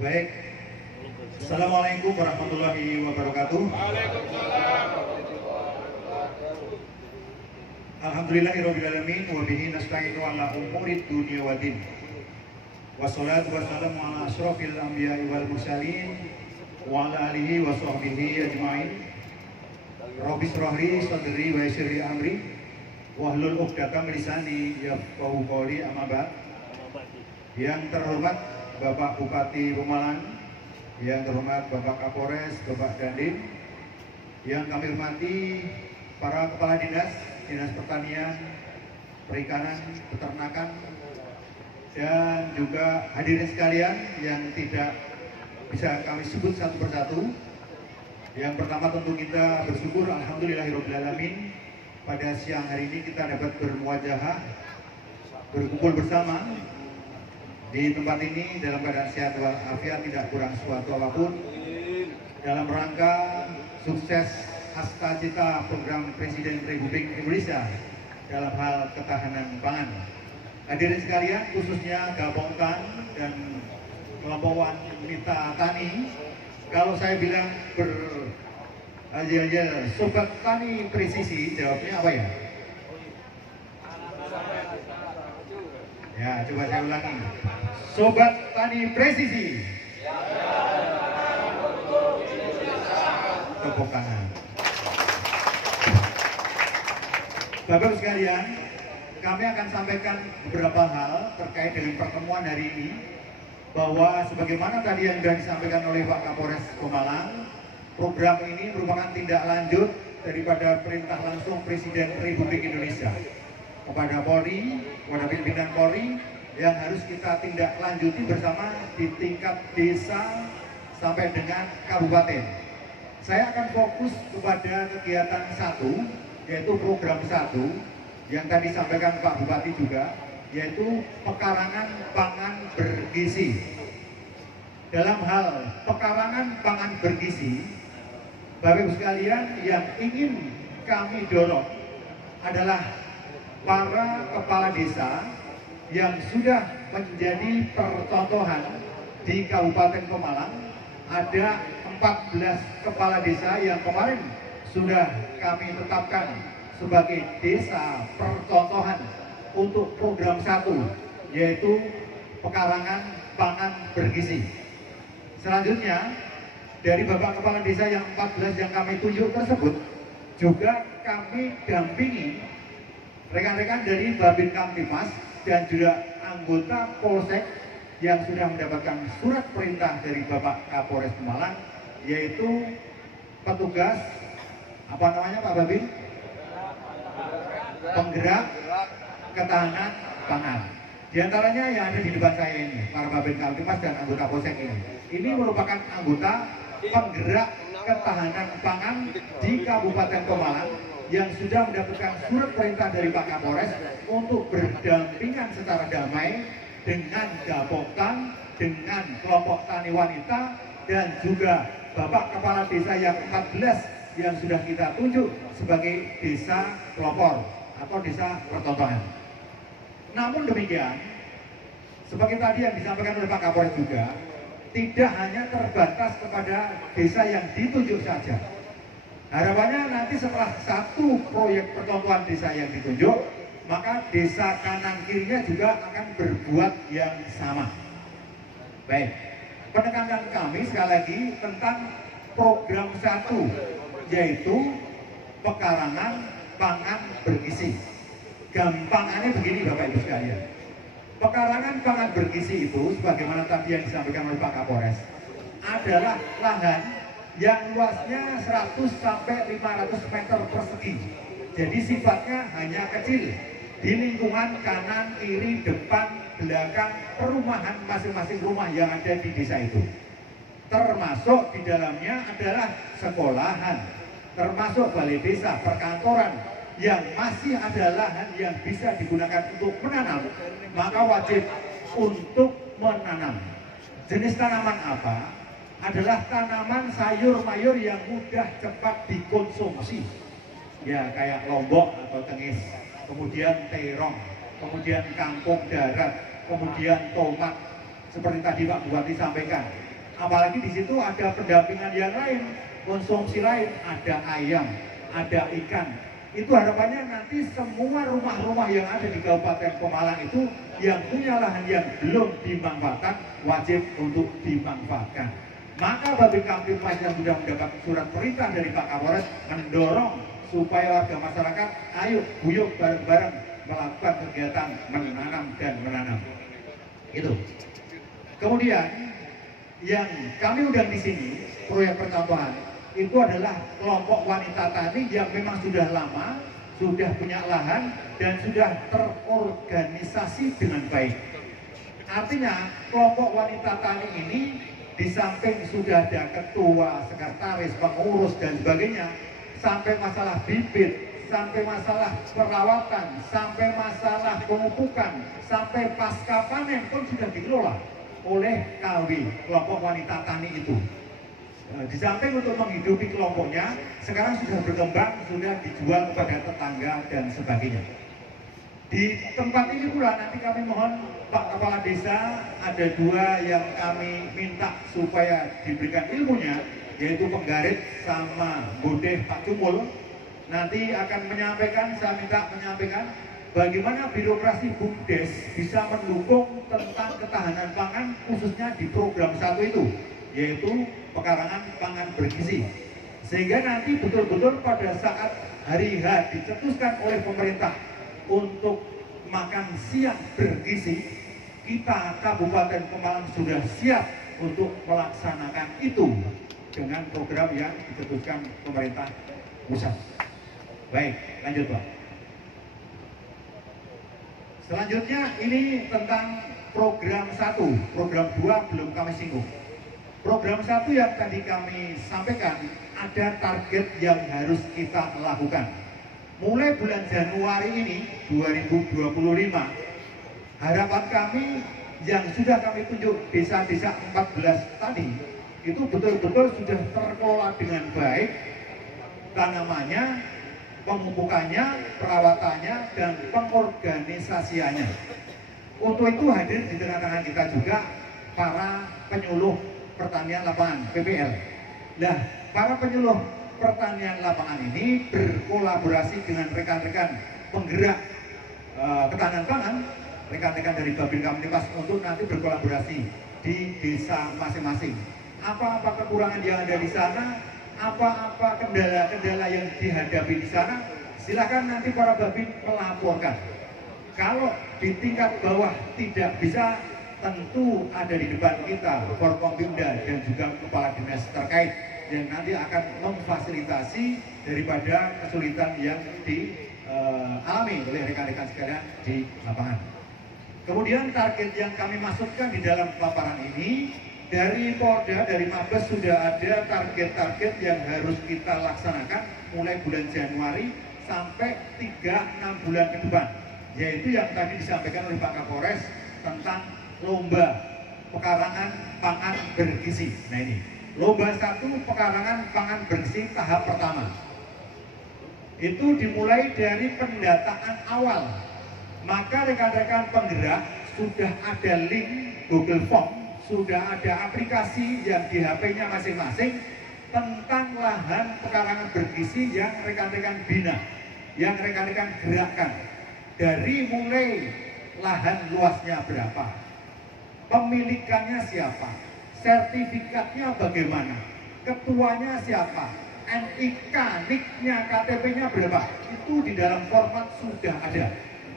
Baik, Assalamualaikum warahmatullahi wabarakatuh. Alhamdulillahirrahmanirrahim. Wa bihi nasta'inu ala umurid dunia wa din. wassalatu wassalamu ala asyrafil anbiya'i wal mursalin wa ala alihi wa sahbihi ajma'in. Rabbi shrah li sadri wa yassir li amri wahlul 'uqdatam min lisani yafqahu qawli, amma ba'd. Yang terhormat Bapak Bupati Pemalang, yang terhormat Bapak Kapolres, Bapak Dandim, yang kami hormati para kepala dinas, dinas pertanian, perikanan, peternakan, dan juga hadirin sekalian yang tidak bisa kami sebut satu persatu. Yang pertama tentu kita bersyukur alhamdulillahirobbilalamin, pada siang hari ini kita dapat bermuajahah, berkumpul bersama di tempat ini dalam keadaan sehat walafiat, tidak kurang suatu apapun, dalam rangka sukses asta cita program Presiden Republik Indonesia dalam hal ketahanan pangan. Hadirin sekalian, khususnya Gabongkan dan kelompok wanita tani, kalau saya bilang sobat tani presisi, jawabnya apa ya? Ya, coba saya ulangi. Sobat tani presisi. Tepuk tangan. Bapak sekalian, kami akan sampaikan beberapa hal terkait dengan pertemuan hari ini, bahwa sebagaimana tadi yang sudah disampaikan oleh Pak Kapolres Pemalang, program ini merupakan tindak lanjut daripada perintah langsung Presiden Republik Indonesia kepada Polri, kepada pimpinan Polri, yang harus kita tindak lanjuti bersama di tingkat desa sampai dengan kabupaten. Saya akan fokus kepada kegiatan satu, yaitu program satu, yang tadi disampaikan Pak Bupati juga, yaitu pekarangan pangan bergizi. Dalam hal pekarangan pangan bergizi, Bapak Ibu sekalian, yang ingin kami dorong adalah para kepala desa yang sudah menjadi percontohan di Kabupaten Pemalang. Ada 14 kepala desa yang kemarin sudah kami tetapkan sebagai desa percontohan untuk program satu, yaitu pekarangan pangan bergizi. Selanjutnya, dari Bapak Kepala Desa yang 14 yang kami tunjuk tersebut, juga kami dampingi rekan-rekan dari Babin Kamtipmas dan juga anggota Polsek yang sudah mendapatkan surat perintah dari Bapak Kapolres Pemalang, yaitu petugas, apa namanya Pak Babin? Penggerak ketahanan pangan. Di antaranya yang ada di depan saya ini, para Babin Kamtipmas dan anggota Polsek ini. Ini merupakan anggota penggerak ketahanan pangan di Kabupaten Pemalang yang sudah mendapatkan surat perintah dari Pak Kapolres untuk berdampingan secara damai dengan Gaboktan, dengan kelompok tani wanita, dan juga Bapak Kepala Desa yang 14 yang sudah kita tunjuk sebagai desa pelopor atau desa percontohan. Namun demikian, seperti tadi yang disampaikan oleh Pak Kapolres juga, tidak hanya terbatas kepada desa yang ditunjuk saja. Harapannya nanti setelah satu proyek percontohan desa yang ditunjuk, maka desa kanan kirinya juga akan berbuat yang sama. Baik, penekanan kami sekali lagi tentang program satu, yaitu pekarangan pangan bergizi. Gampangannya begini Bapak Ibu sekalian. Pekarangan pangan bergizi itu, sebagaimana tadi yang disampaikan oleh Pak Kapolres, adalah lahan yang luasnya 100 sampai 500 meter persegi. Jadi sifatnya hanya kecil di lingkungan kanan, kiri, depan, belakang perumahan masing-masing rumah yang ada di desa itu. Termasuk di dalamnya adalah sekolahan, termasuk balai desa, perkantoran, yang masih ada lahan yang bisa digunakan untuk menanam, maka wajib untuk menanam. Jenis tanaman apa? Adalah tanaman sayur mayur yang mudah cepat dikonsumsi. Ya, kayak lombok atau tengis, kemudian terong, kemudian kangkung darat, kemudian tomat, seperti tadi Pak Bupati sampaikan. Apalagi di situ ada pendampingan yang lain, konsumsi lain, ada ayam, ada ikan, itu harapannya nanti semua rumah-rumah yang ada di Kabupaten Pemalang itu yang punya lahan yang belum dimanfaatkan wajib untuk dimanfaatkan. Maka Babin Kamtipmas yang sudah mendapat surat perintah dari Pak Kapolres mendorong supaya warga masyarakat ayo guyup bareng-bareng melakukan kegiatan menanam dan menanam. Itu. Kemudian yang kami undang di sini proyek percontohan itu adalah kelompok wanita tani yang memang sudah lama, sudah punya lahan dan sudah terorganisasi dengan baik. Artinya kelompok wanita tani ini di samping sudah ada ketua, sekretaris, pengurus dan sebagainya, sampai masalah bibit, sampai masalah perawatan, sampai masalah pemupukan, sampai pasca panen pun sudah dikelola oleh KW, kelompok wanita tani itu. Di samping untuk menghidupi kelompoknya, sekarang sudah berkembang, sudah dijual kepada tetangga dan sebagainya. Di tempat ini pula nanti kami mohon Pak Kepala Desa, ada dua yang kami minta supaya diberikan ilmunya, yaitu Penggarit sama Bodeh Pak Cumul. Nanti akan menyampaikan, saya minta menyampaikan bagaimana birokrasi BUMDes bisa mendukung tentang ketahanan pangan khususnya di program 1 itu, yaitu pekarangan pangan bergizi, sehingga nanti betul-betul pada saat hari H dicetuskan oleh pemerintah untuk makan siang bergizi, kita Kabupaten Pemalang sudah siap untuk melaksanakan itu dengan program yang dicetuskan pemerintah pusat. Baik, lanjut Pak. Selanjutnya ini tentang program 1, program 2 belum kami singgung. Program 1 yang tadi kami sampaikan, ada target yang harus kita lakukan. Mulai bulan Januari ini, 2025, harapan kami yang sudah kami tunjuk desa-desa 14 tadi, itu betul-betul sudah terkelola dengan baik, tanamannya, pemupukannya, perawatannya, dan pengorganisasiannya. Untuk itu hadir di tengah-tengah kita juga para penyuluh pertanian lapangan PPL. Nah, para penyuluh pertanian lapangan ini berkolaborasi dengan rekan-rekan penggerak ketahanan pangan, rekan-rekan dari Babin Kamtipmas untuk nanti berkolaborasi di desa masing-masing. Apa-apa kekurangan yang ada di sana, apa-apa kendala-kendala yang dihadapi di sana, silakan nanti para Babin melaporkan. Kalau di tingkat bawah tidak bisa, tentu ada di depan kita Forkompimda dan juga kepala dinas terkait yang nanti akan memfasilitasi daripada kesulitan yang dialami oleh rekan-rekan sekalian di lapangan. Kemudian target yang kami masukkan di dalam paparan ini, dari Polda, dari Mabes sudah ada target-target yang harus kita laksanakan mulai bulan Januari sampai 3-6 bulan ke depan, yaitu yang tadi disampaikan oleh Pak Kapolres tentang lomba pekarangan pangan bergizi. Nah ini, lomba 1 pekarangan pangan bergizi tahap pertama. Itu dimulai dari pendataan awal. Maka rekan-rekan penggerak sudah ada link Google Form, sudah ada aplikasi yang di HP-nya masing-masing tentang lahan pekarangan bergizi yang rekan-rekan bina, yang rekan-rekan gerakkan. Dari mulai lahan luasnya berapa, pemilikannya siapa, sertifikatnya bagaimana, ketuanya siapa, NIK, NIK-nya, KTP-nya berapa, itu di dalam format sudah ada.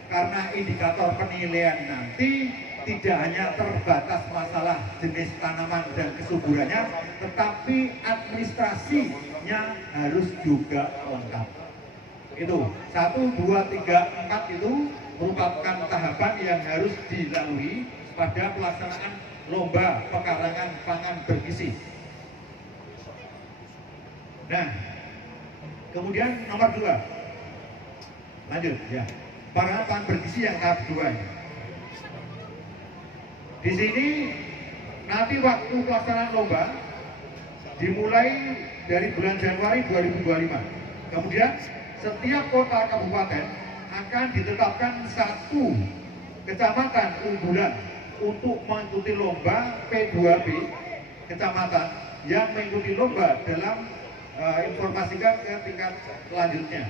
Karena indikator penilaian nanti tidak hanya terbatas masalah jenis tanaman dan kesuburannya, tetapi administrasinya harus juga lengkap. Itu 1, 2, 3, 4 itu merupakan tahapan yang harus dilalui pada pelaksanaan lomba pekarangan pangan bergizi. Nah, kemudian nomor 2, lanjut ya, pekarangan pangan bergizi yang tahap 2 ini. Di sini nanti waktu pelaksanaan lomba dimulai dari bulan Januari 2025. Kemudian setiap kota kabupaten akan ditetapkan 1 kecamatan unggulan untuk mengikuti lomba P2B kecamatan yang mengikuti lomba dalam informasikan ke tingkat selanjutnya.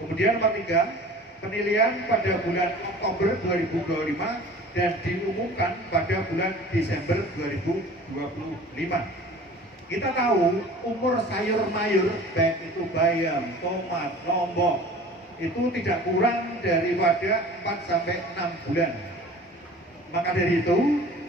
Kemudian nomor 3, penilaian pada bulan Oktober 2025 dan diumumkan pada bulan Desember 2025. Kita tahu umur sayur mayur, baik itu bayam, tomat, lombok, itu tidak kurang daripada 4 sampai 6 bulan. Maka dari itu,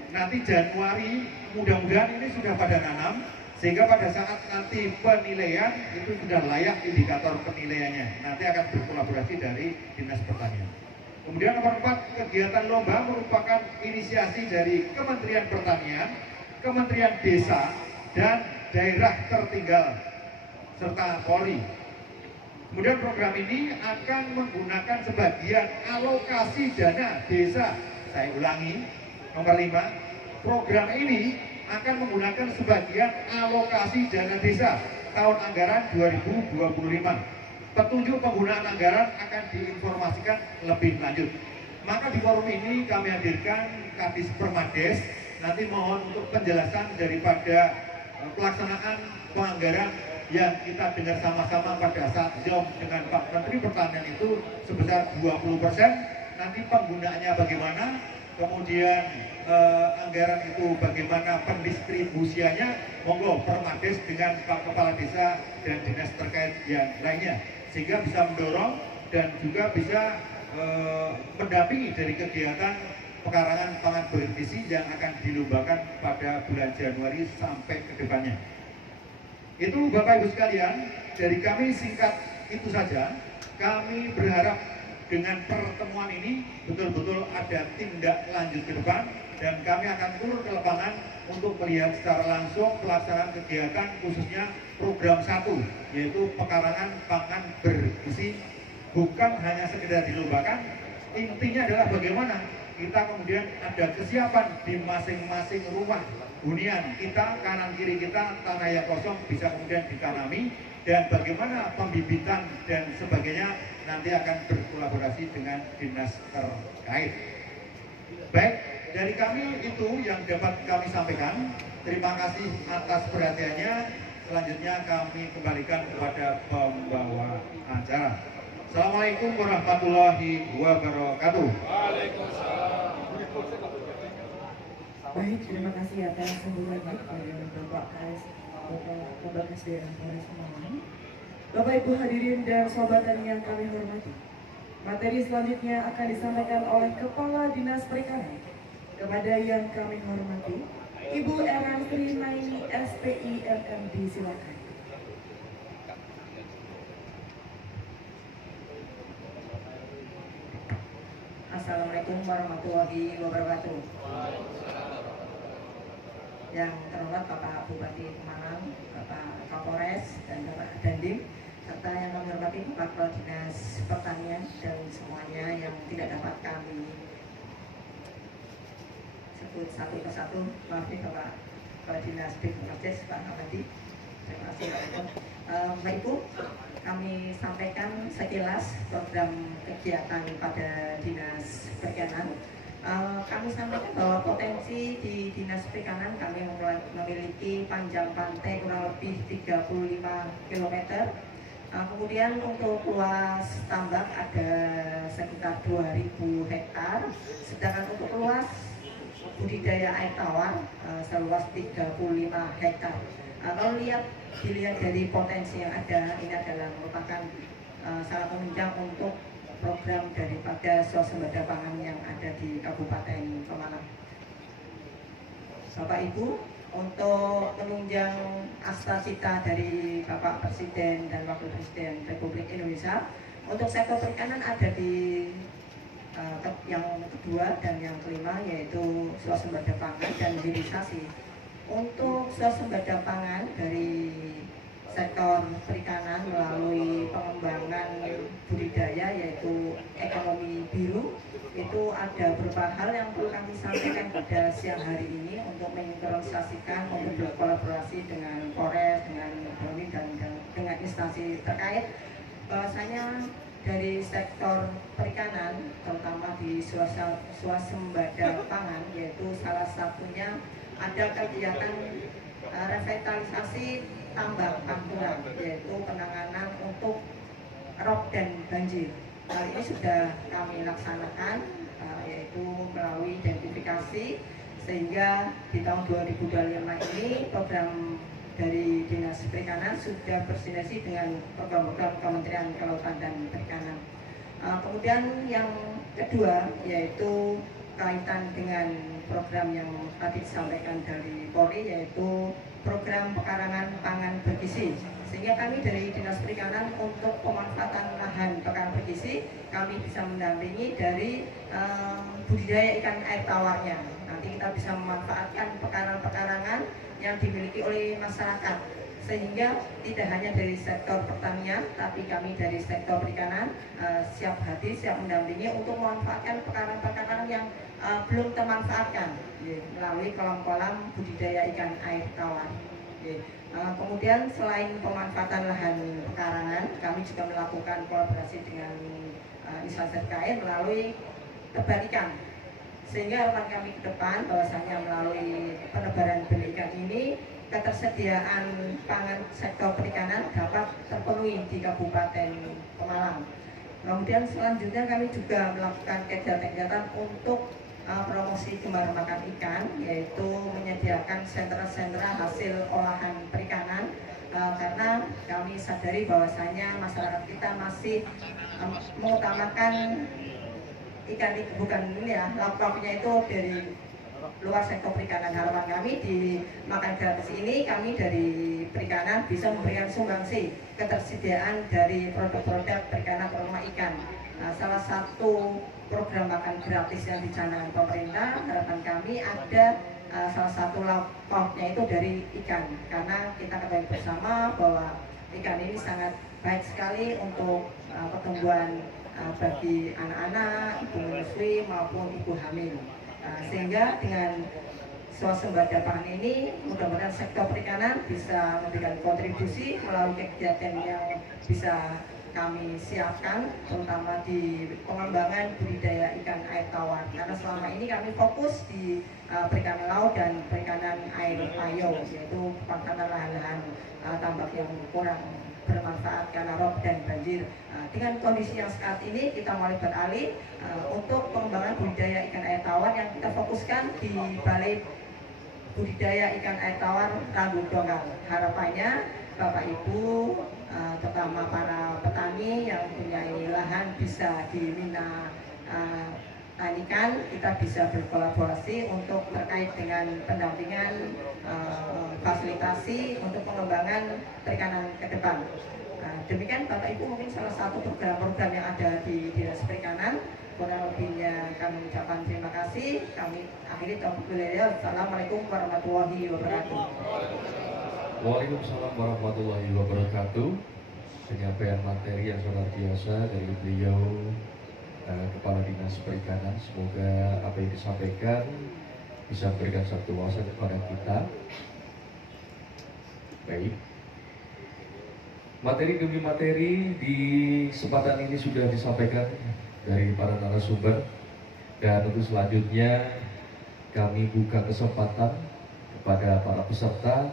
nanti Januari mudah-mudahan ini sudah pada nanam, sehingga pada saat nanti penilaian itu sudah layak indikator penilaiannya. Nanti akan berkolaborasi dari Dinas Pertanian. Kemudian nomor 4, kegiatan lomba merupakan inisiasi dari Kementerian Pertanian, Kementerian Desa, dan daerah tertinggal, serta Polri. Kemudian program ini akan menggunakan sebagian alokasi dana desa. Saya ulangi, nomor 5, program ini akan menggunakan sebagian alokasi dana desa tahun anggaran 2025. Petunjuk penggunaan anggaran akan diinformasikan lebih lanjut. Maka di forum ini kami hadirkan Kadis Permades, nanti mohon untuk penjelasan daripada pelaksanaan penganggaran yang kita dengar sama-sama pada saat Zoom dengan Pak Menteri Pertanian itu sebesar 20%. Nanti penggunaannya bagaimana, kemudian anggaran itu bagaimana pendistribusiannya, monggo Permades dengan Pak Kepala Desa dan dinas terkait yang lainnya, sehingga bisa mendorong dan juga bisa mendampingi dari kegiatan pekarangan pangan bergizi yang akan dilombakan pada bulan Januari sampai ke depannya. Itu Bapak Ibu sekalian, dari kami singkat itu saja. Kami berharap dengan pertemuan ini betul-betul ada tindak lanjut ke depan, dan kami akan turun ke lapangan untuk melihat secara langsung pelaksanaan kegiatan, khususnya program 1, yaitu pekarangan pangan bergizi. Bukan hanya sekedar dilombakan, intinya adalah bagaimana kita kemudian ada kesiapan di masing-masing rumah hunian kita, kanan kiri kita tanah yang kosong bisa kemudian ditanami, dan bagaimana pembibitan dan sebagainya nanti akan berkolaborasi dengan dinas terkait. Baik, dari kami itu yang dapat kami sampaikan. Terima kasih atas perhatiannya. Selanjutnya kami kembalikan kepada pembawa acara. Assalamualaikum warahmatullahi wabarakatuh. Baik, terima kasih atas sambutannya kepada Bapak Kabakes Daerah Polres Malang. Bapak Ibu hadirin dan sobat tani yang kami hormati, materi selanjutnya akan disampaikan oleh Kepala Dinas Perikanan. Kepada yang kami hormati, Ibu Eran Sri Naini SPI MMD, silakan. Assalamualaikum warahmatullahi wabarakatuh. Yang terhormat Bapak Bupati Malang, Bapak Kapolres, dan Bapak Dandim, serta yang kami hormati Bapak Kepala Dinas Pertanian dan semuanya yang tidak dapat kami sebut satu persatu. Maaf nih Bapak Kepala Dinas Pertanian, Pak Hamadi. Terima kasih Bapak. Bapak Ibu, kami sampaikan sekilas program kegiatan pada Dinas Perikanan. Kami sampaikan bahwa potensi di Dinas Perikanan kami memiliki panjang pantai kurang lebih 35 km. Kemudian untuk luas tambak ada sekitar 2000 hektar, sedangkan untuk luas budidaya air tawar seluas 35 hektar. Kalau dilihat dari potensi yang ada, ini adalah merupakan sangat menunjang untuk program daripada swasembada pangan yang ada di Kabupaten Pemalang. Bapak Ibu, untuk menunjang asta-cita dari Bapak Presiden dan Wakil Presiden Republik Indonesia, untuk sektor perikanan ada di yang kedua dan yang kelima, yaitu swasembada pangan dan hilirisasi. Untuk swasembada pangan dari sektor perikanan melalui pengembangan budidaya yaitu ekonomi biru, itu ada beberapa hal yang perlu kami sampaikan pada siang hari ini untuk mensinkronisasikan, untuk berkolaborasi dengan Polres, dengan BONI dan dengan instansi terkait, bahwasanya dari sektor perikanan terutama di swasembada pangan, yaitu salah satunya ada kegiatan revitalisasi tambak pantura, yaitu penanganan untuk rob dan banjir. Hal ini sudah kami laksanakan, yaitu melalui identifikasi, sehingga di tahun 2025 ini program dari Dinas Perikanan sudah bersinergi dengan program-program Kementerian Kelautan dan Perikanan. Kemudian yang kedua yaitu kaitan dengan program yang tadi disampaikan dari Polri, yaitu program pekarangan pangan bergizi. Sehingga kami dari Dinas Perikanan untuk pemanfaatan lahan pekarangan bergizi, kami bisa mendampingi dari budidaya ikan air tawarnya. Nanti kita bisa memanfaatkan pekarangan-pekarangan yang dimiliki oleh masyarakat, sehingga tidak hanya dari sektor pertanian, tapi kami dari sektor perikanan siap hadir, siap mendampingi untuk memanfaatkan pekarangan-pekarangan yang belum termanfaatkan melalui kolam-kolam budidaya ikan air tawar. Kemudian selain pemanfaatan lahan pekarangan, kami juga melakukan kolaborasi dengan instansi terkait melalui tebar ikan, sehingga harapan kami ke depan bahwasanya melalui penebaran benih ikan ini ketersediaan pangan sektor perikanan dapat terpenuhi di Kabupaten Pemalang. Kemudian selanjutnya kami juga melakukan kegiatan-kegiatan untuk promosi gemar makan ikan, yaitu menyediakan sentra-sentra hasil olahan perikanan, karena kami sadari bahwasanya masyarakat kita masih mengutamakan ikan bukan ini ya, lauk-lauknya itu dari luar sektor perikanan. Harapan kami di makan gratis ini, kami dari perikanan bisa memberikan sumbangsi ketersediaan dari produk-produk perikanan terutama ikan. Salah satu program makan gratis yang dicanangkan pemerintah, harapan kami ada salah satu lauknya itu dari ikan, karena kita ketahui bersama bahwa ikan ini sangat baik sekali untuk pertumbuhan bagi anak-anak, ibu menyusui maupun ibu hamil. Sehingga dengan swasembada pangan ini, mudah-mudahan sektor perikanan bisa memberikan kontribusi melalui kegiatan yang bisa kami siapkan, terutama di pengembangan budidaya ikan air tawar. Karena selama ini kami fokus di perikanan laut dan perikanan air payo, yaitu pemanfaatan lahan-lahan tambak yang kurang bermanfaat karena rob dan banjir. Dengan kondisi yang saat ini, kita mulai beralih untuk pengembangan budidaya ikan air tawar yang kita fokuskan di Balai Budidaya Ikan Air Tawar Randu Dongkal. Harapannya Bapak Ibu, terutama para petani yang punya lahan bisa diminta tanikan, kita bisa berkolaborasi untuk terkait dengan pendampingan fasilitasi untuk pengembangan perikanan ke depan. Demikian Bapak Ibu mungkin salah satu program-program yang ada di Dinas Perikanan. Kurang lebihnya kami ucapkan terima kasih. Kami akhiri taufiq. Assalamualaikum warahmatullahi wabarakatuh. Waalaikumsalam warahmatullahi wabarakatuh. Penyampaian materi yang sangat biasa dari beliau Kepala Dinas Perikanan. Semoga apa yang disampaikan bisa memberikan satu wawasan kepada kita. Baik. Materi demi materi di kesempatan ini sudah disampaikan dari para narasumber, dan untuk selanjutnya kami buka kesempatan kepada para peserta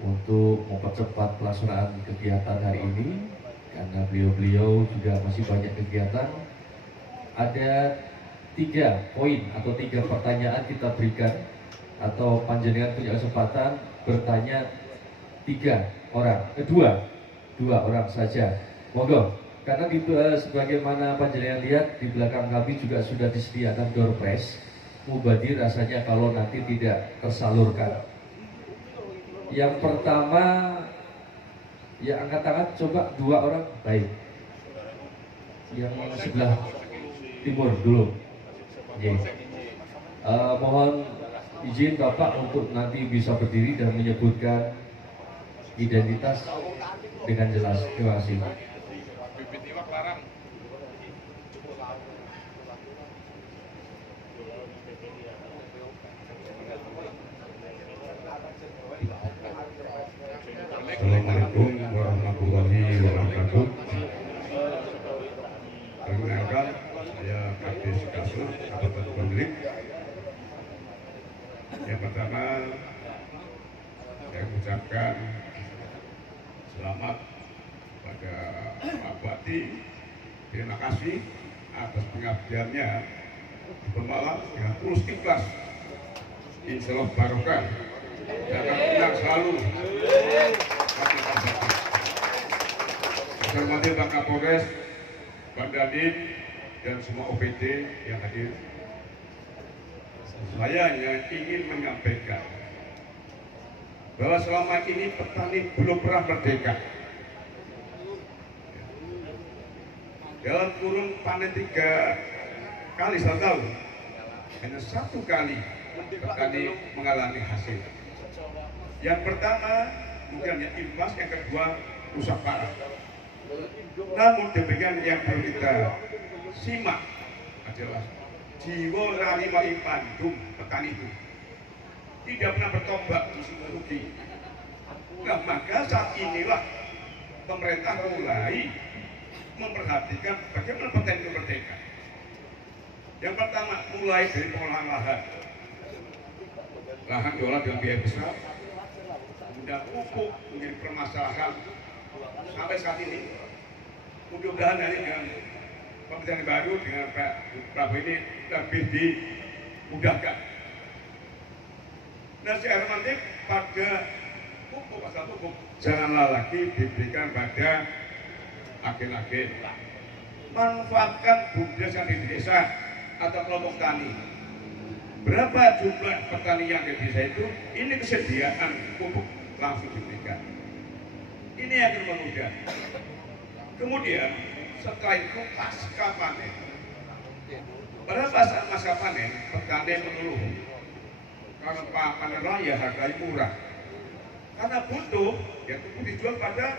untuk mempercepat pelaksanaan kegiatan hari ini, karena beliau-beliau juga masih banyak kegiatan. Ada 3 poin atau 3 pertanyaan kita berikan, atau panjenengan punya kesempatan bertanya 2 orang saja. Monggo, karena di sebagaimana panjenengan lihat di belakang kami juga sudah disediakan door prize. Mubazir rasanya kalau nanti tidak tersalurkan. Yang pertama, ya angkat tangan, coba 2 orang, baik. Yang sebelah timur dulu. Mohon izin Bapak untuk nanti bisa berdiri dan menyebutkan identitas dengan jelas. Terima kasih. Assalamualaikum warahmatullahi wabarakatuh. Perkenalkan, saya Kadis Kasus Kabupaten Pemilik. Yang pertama, saya ucapkan selamat kepada Pak Bupati, terima kasih atas pengabdiannya di Pemalang dengan tulus ikhlas. Insya Allah barokah dan akan menang selalu. Saya hormati Pak Kapolres, Pak Dandim, dan semua OPD yang hadir. Saya hanya ingin menyampaikan bahwa selama ini petani belum pernah merdeka. Dalam kurun panen 3 kali 1 tahun, hanya 1 kali petani mengalami hasil. Yang pertama bukan inflasi, yang kedua rusak parah. Namun demikian yang perlu kita simak adalah jiwa ralima Bandung petani itu tidak pernah bertobat rugi. Nah, maka saat inilah pemerintah mulai memperhatikan bagaimana petani itu merdeka. Yang pertama mulai dari pengolahan lahan. Lahan diolah dengan biaya besar, kemudian pupuk menjadi permasalahan sampai saat ini. Mudah-mudahan nanti dengan pemerintahan baru dengan Pak Prabowo ini lebih dimudahkan. Nah, saya hormati pada pupuk, asal pupuk janganlah lagi diberikan pada agen-agen. Manfaatkan BUMDes yang di desa atau kelompok tani. Berapa jumlah petani yang di desa itu, ini kesediaan pupuk langsung diberikan. Ini yang akan memudah. Kemudian setelah itu pasca panen. Pada saat pasca panen, petani mengeluh karena panen raya harganya murah. Karena butuh, ya pupuk dijual pada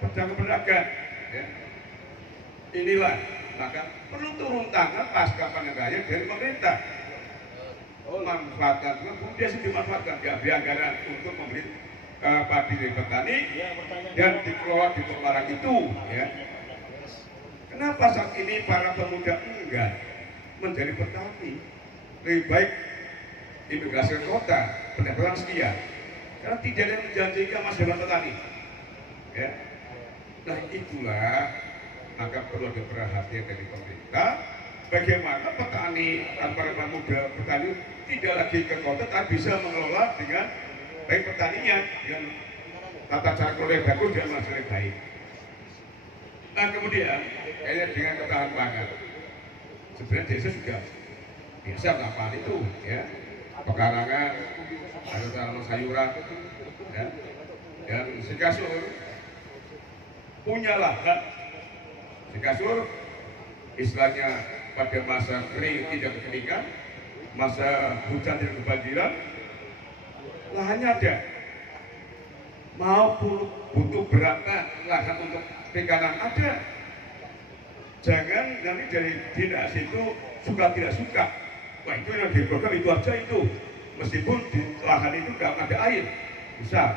pedagang-pedagang. Ya. Inilah, maka perlu turun tangan pasca panen raya dari pemerintah. Manfaatkan, BUMDes dimanfaatkan, diambil anggaran untuk membeli padi dari petani dan dikelola di Pemalang itu. Ya. Kenapa saat ini para pemuda enggak menjadi petani? Lebih baik imigrasi ke kota, pendapatan sekian. Karena tidak ada yang menjanjikan masa depan petani. Ya. Nah itulah maka perlu ada perhatian dari pemerintah. Bagaimana petani, para pemuda petani tidak lagi ke kota, tapi bisa mengelola dengan baik petaninya, dengan tata cara kelola yang bagus dan hasil yang baik. Nah kemudian kayaknya dengan ketahanan pangan, sebenarnya desa juga biasa melakukan itu, ya, pekarangan, ada tanaman sayuran, ya, dan si kasur punya lahan, si kasur istilahnya pada masa kering tidak kekeringan, masa hujan tidak kebanjiran, lahannya ada. Mau butuh berapa lahan untuk perikanan ada. Jangan nanti dari dinas itu suka tidak suka. Wah itu yang diprogram itu aja itu. Meskipun di lahan itu tidak ada air, bisa.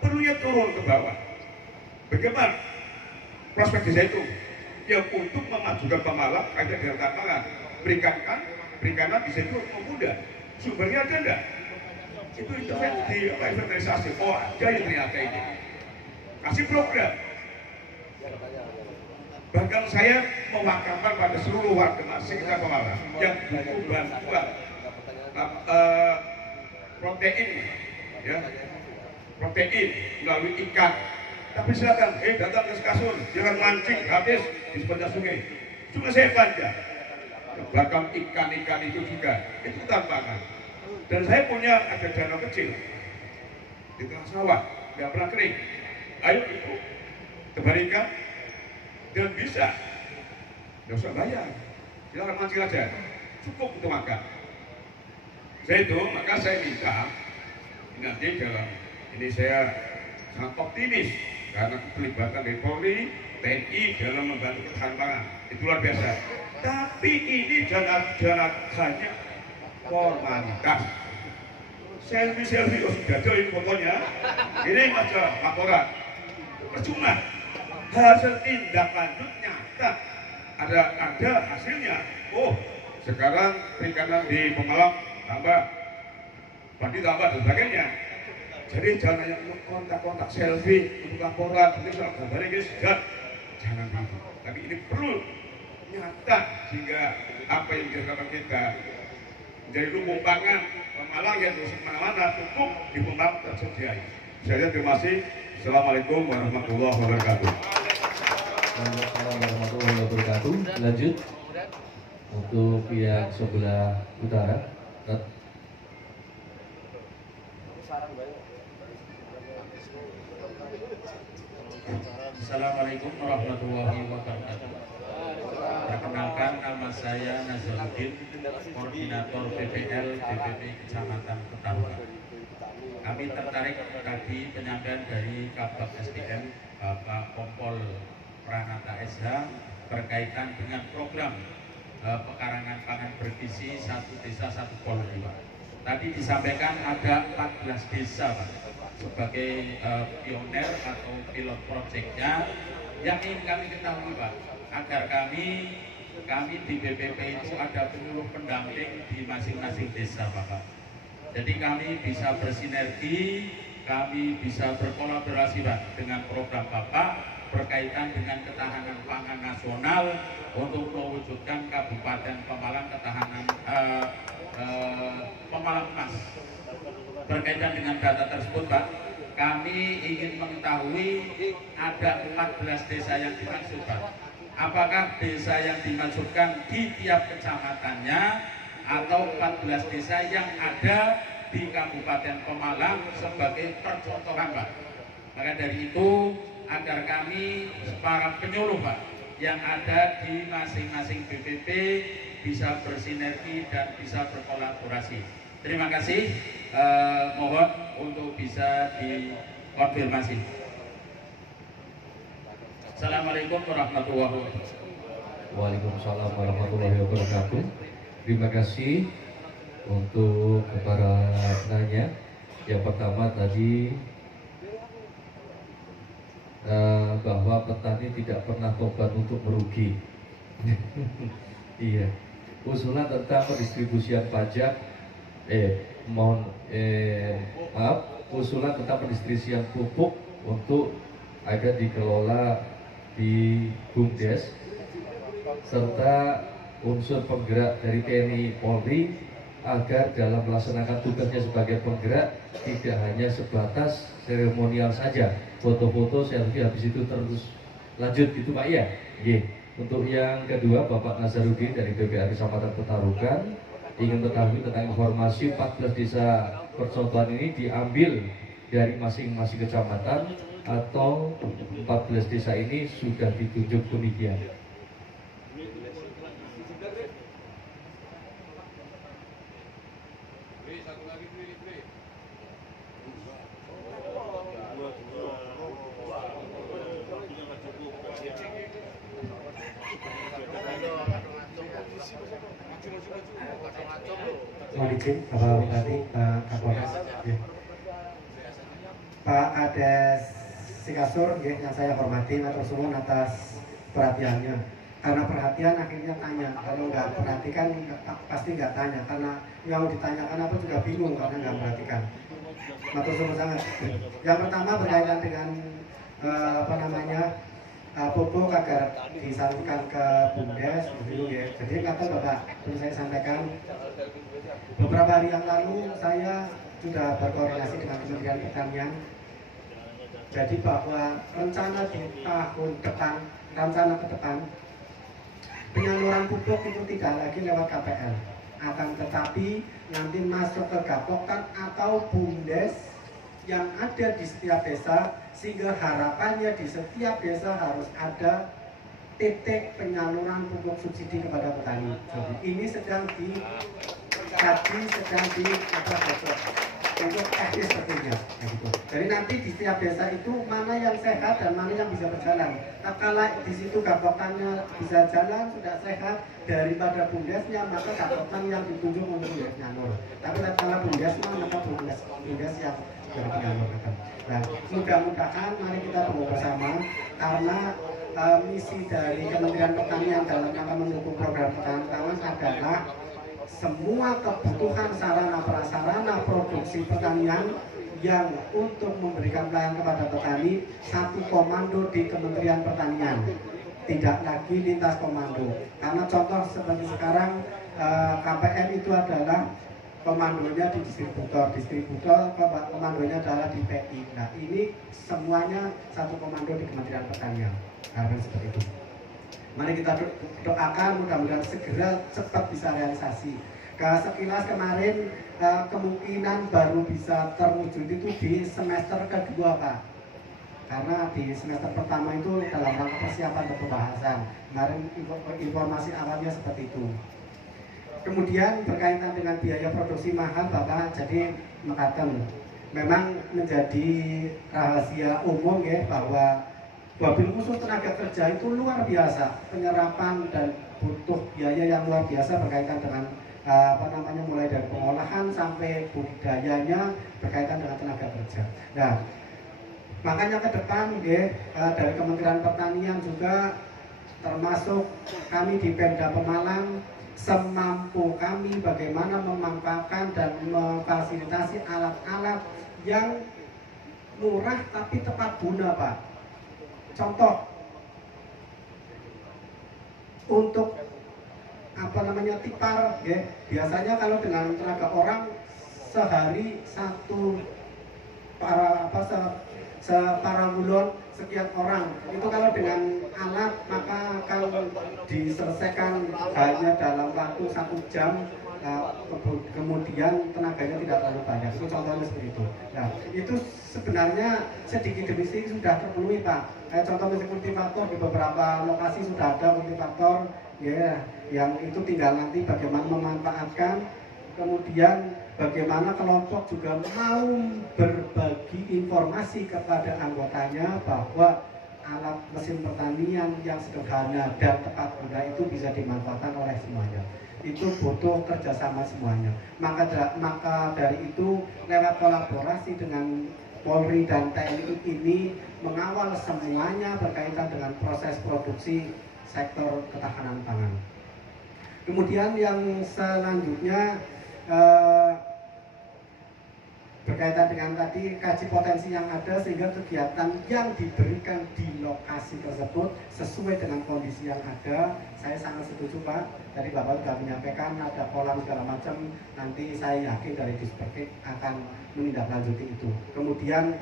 Perlunya turun ke bawah. Bagaimana prospek desa itu? Yang untuk memajukan Pemalang kaitan dengan tantangan perikanan di situ mudah. Sumbernya ada enggak? Itu di inventarisasi. Oh ada yang ternyata ini. Kasih program. Bahkan saya mewakafkan pada seluruh warga sekitar Pemalang yang butuh bantuan protein, ya, protein melalui ikan. Tapi silakan, datang ke kasur, jangan mancing habis di sepanjang sungai. Sungai saya panjang. Bahkan ikan-ikan itu juga, itu tantangan. Dan saya punya ada danau kecil di tengah sawah, nggak pernah kering. Ayo itu tebar ikan dan bisa, nggak usah bayar. Silakan mancing aja, cukup untuk makan. Maka saya minta nanti dalam ini saya sangat optimis karena keterlibatan dari Polri, TNI dalam membantu ketahanan pangan itu luar biasa. Tapi ini jangan hanya formalitas. Selfie, oh sudah ada ini fotonya. Ini macam laporan. Percuma. Hasil tindak lanjut nyata. Ada hasilnya. Oh, sekarang perikanan di Pemalang tambah, padi tambah dan sebagainya. Jadi jangan hanya kontak-kontak selfie untuk laporan, ini soal gambarnya guys, jangan begitu. Tapi ini perlu nyata sehingga apa yang dilakukan kita menjadi lumbung pangan Pemalang yang di mana-mana cukup di Pemalang tersedia. Saya terima kasih. Assalamualaikum warahmatullahi wabarakatuh. Waalaikumsalam warahmatullahi wabarakatuh. Lanjut untuk pihak sebelah utara. Assalamualaikum warahmatullahi wabarakatuh. Perkenalkan, nama saya Nazaruddin, Koordinator PPL DPP Kecamatan Petarungan. Kami tertarik tadi penyampaian dari Kabak SDM Bapak Kompol Pranata SH berkaitan dengan program pekarangan pangan bergizi satu desa satu pol 2. Tadi disampaikan ada 14 desa Pak, sebagai pioner atau pilot projectnya yang ingin kami ketahui Pak, agar kami di BPP itu ada penyuluh pendamping di masing-masing desa Bapak. Jadi kami bisa bersinergi, kami bisa berkolaborasi Pak dengan program Bapak berkaitan dengan ketahanan pangan nasional untuk mewujudkan Kabupaten Pemalang ketahanan Pemalang Emas. Berkaitan dengan data tersebut Pak, kami ingin mengetahui ada 14 desa yang dimaksud Pak. Apakah desa yang dimaksudkan di tiap kecamatannya atau 14 desa yang ada di Kabupaten Pemalang sebagai percontohan Pak. Maka dari itu agar kami para penyuluh Pak yang ada di masing-masing BPP bisa bersinergi dan bisa berkolaborasi. Terima kasih, mohon untuk bisa dikonfirmasi. Assalamualaikum warahmatullahi wabarakatuh. Waalaikumsalam warahmatullahi wabarakatuh. Terima kasih untuk para penanya. Yang pertama tadi bahwa petani tidak pernah tobat untuk merugi. Iya. Usulan tentang pendistribusian pajak, usulan tentang pendistribusian pupuk untuk agar dikelola di BUMDes serta unsur penggerak dari TNI Polri agar dalam melaksanakan tugasnya sebagai penggerak tidak hanya sebatas seremonial saja, foto-foto selfie habis itu terus lanjut gitu Pak ya. Untuk yang kedua, Bapak Nazaruddin dari BPR Kecamatan Petarungan ingin mengetahui tentang informasi 14 desa percontohan ini diambil dari masing-masing kecamatan atau 14 desa ini sudah ditunjuk demikian. Mohon izin Bapak Bupati, Pak Kapolres, Pak Ades Sikasur, yang saya hormati, matur suwun atas perhatiannya. Karena perhatian akhirnya tanya, kalau nggak perhatikan pasti nggak tanya, karena yang mau ditanyakan apa juga bingung karena nggak perhatikan. Matur suwun sangat. Yang pertama berkaitan dengan pupuk agar disalurkan ke BUMDes, Jadi kata Bapak, perlu saya sampaikan, beberapa hari yang lalu saya sudah berkoordinasi dengan Kementerian Pertanian. Jadi bahwa rencana di tahun depan, rencana ke depan, penyaluran pupuk itu tidak lagi lewat KPL, akan tetapi nanti masuk ke Gapoktan atau BUMDes yang ada di setiap desa, sehingga harapannya di setiap desa harus ada titik penyaluran pupuk subsidi kepada petani. Jadi ini sedang untuk teknis sebetulnya. Gitu. Jadi nanti di setiap desa itu mana yang sehat dan mana yang bisa berjalan. Kalau di situ Gapoktannya bisa jalan, sudah sehat, daripada BUMDesnya, maka Gapoktan yang ditunjuk untuk nyalur. Tapi kalau BUMDesnya, maka BUMDes yang menyalurkan. Nah, mudah-mudahan mari kita tunggu bersama, karena misi dari Kementerian Pertanian dalam rangka mendukung program pertanian adalah semua kebutuhan sarana prasarana produksi pertanian yang untuk memberikan pelayanan kepada petani satu komando di Kementerian Pertanian, tidak lagi lintas komando. Karena contoh seperti sekarang KPM itu adalah komandonya di distributor, komandonya adalah di PI. Nah ini semuanya satu komando di Kementerian Pertanian. Harapan seperti itu. Mari kita doakan mudah-mudahan segera cepat bisa realisasi. Sekilas kemarin kemungkinan baru bisa terwujud itu di semester kedua Pak. Karena di semester pertama itu dalam rangka persiapan dan pembahasan. Kemarin informasi awalnya seperti itu. Kemudian berkaitan dengan biaya produksi mahal Bapak, jadi mekaten memang menjadi rahasia umum ya bahwa wabil khusus tenaga kerja itu luar biasa, penyerapan dan butuh biaya yang luar biasa berkaitan dengan mulai dari pengolahan sampai budidayanya berkaitan dengan tenaga kerja. Nah, makanya ke depan dari Kementerian Pertanian juga termasuk kami di Pemda Pemalang semampu kami bagaimana memanfaatkan dan memfasilitasi alat-alat yang murah tapi tepat guna Pak. Contoh untuk tipar ya, biasanya kalau dengan tenaga orang sehari satu separabulon sekian orang, itu kalau dengan alat maka kalau diselesaikan hanya dalam waktu 1 jam, kemudian tenaganya tidak terlalu banyak. Itu contohnya seperti itu. Nah itu sebenarnya sedikit demi sedikit sudah terpenuhi Pak. Contoh mesin kultivator di beberapa lokasi sudah ada kultivator ya, yang itu tinggal nanti bagaimana memanfaatkan, kemudian bagaimana kelompok juga mau berbagi informasi kepada anggotanya bahwa alat mesin pertanian yang sederhana dan tepat guna itu bisa dimanfaatkan oleh semuanya. Itu butuh kerjasama semuanya. Maka dari itu lewat kolaborasi dengan Polri dan TNI ini mengawal semuanya berkaitan dengan proses produksi sektor ketahanan pangan. Kemudian yang selanjutnya berkaitan dengan tadi kaji potensi yang ada sehingga kegiatan yang diberikan di lokasi tersebut sesuai dengan kondisi yang ada. Saya sangat setuju Pak, tadi Bapak sudah menyampaikan ada kolam segala macam, nanti saya yakin dari Disperkik akan menindaklanjuti itu. Kemudian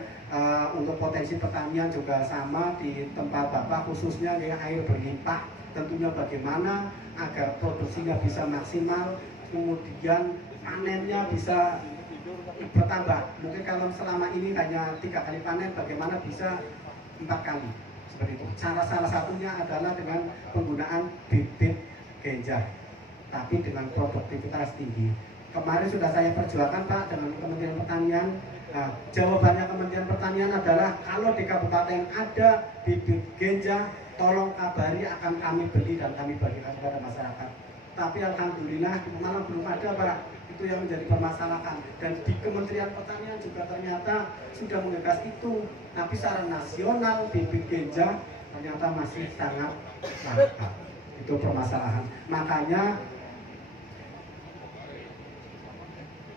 untuk potensi pertanian juga sama di tempat Bapak, khususnya ya, air berlimpah, tentunya bagaimana agar produksinya bisa maksimal, kemudian panennya bisa bertambah. Mungkin kalau selama ini hanya 3 kali panen, bagaimana bisa 4 kali seperti itu. Salah satunya adalah dengan penggunaan bibit ganja, tapi dengan produktivitas tinggi. Kemarin sudah saya perjuangkan Pak dengan Kementerian Pertanian. Nah, jawabannya Kementerian Pertanian adalah kalau di kabupaten ada bibit ganja, tolong kabari, akan kami beli dan kami bagikan kepada masyarakat. Tapi alhamdulillah malah belum ada Pak. Itu yang menjadi permasalahan, dan di Kementerian Pertanian juga ternyata sudah menggagas itu, tapi secara nasional bibit ganja ternyata masih sangat langka. Itu permasalahan. Makanya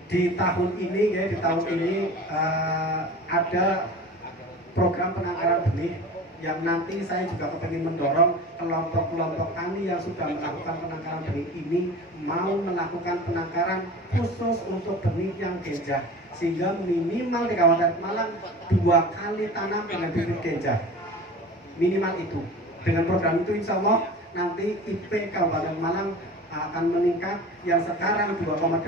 di tahun ini ada program penangkaran benih yang nanti saya juga kepingin mendorong kelompok-kelompok tani yang sudah melakukan penangkaran benih ini mau melakukan penangkaran khusus untuk benih yang ganja, sehingga minimal di Kabupaten Malang 2 kali tanam dengan bibit ganja, minimal itu. Dengan program itu insya Allah nanti IP Kabupaten Malang akan meningkat, yang sekarang 2,8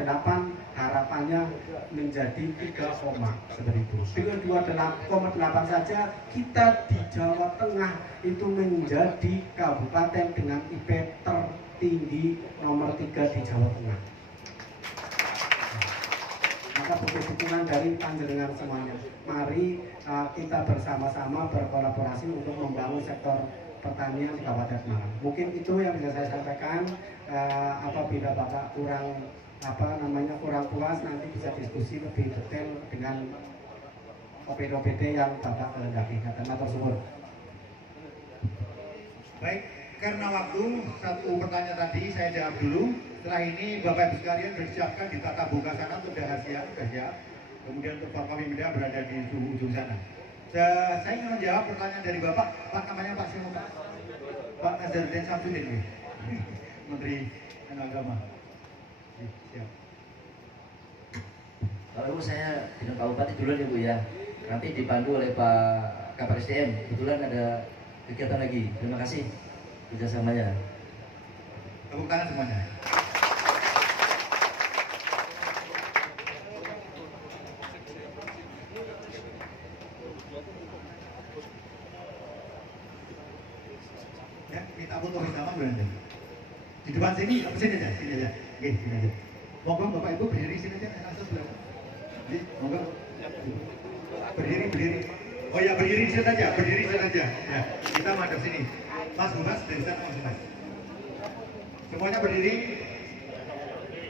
harapannya menjadi 3, seperti itu. Dengan 2,8 saja kita di Jawa Tengah itu menjadi kabupaten dengan IP tertinggi nomor 3 di Jawa Tengah. Maka butuh dukungan dari panjenengan semuanya. Mari kita bersama-sama berkolaborasi untuk membangun sektor pertanian di Kabupaten Malang. Mungkin itu yang bisa saya sampaikan. Apabila Bapak kurang puas, nanti bisa diskusi lebih detail dengan OPD yang Bapak kehendaki. Karena tersebut. Baik, karena waktu, satu pertanyaan tadi saya jawab dulu. Setelah ini Bapak Ibu sekalian bersiapkan di tata buka sana untuk rahasia. Kemudian untuk Forkopimda berada di ujung sana. Saya ingin menjawab pertanyaan dari Bapak. Pak, namanya Pak siapa Pak? Pak Nazarudin Samsudin, Menteri Agama. Siap. Kalau Ibu saya dengan Pak Bupati duluan ya Bu ya. Nanti dipandu oleh Pak Kapolres SDM. Kebetulan ada kegiatan lagi. Terima kasih kerjasamanya. Tepuk tangan semuanya. Ya, minta foto bersama berarti. Di depan sini, sini aja, sini aja. Oke, sini aja. Monggo Bapak Ibu berdiri sini aja, langsung sebelah. Jadi, monggo. Berdiri. Oh ya, berdiri di sini aja, berdiri di sini aja. Ya, kita madep sini. Mas Humas dari sana, Mas Humas. Semuanya berdiri.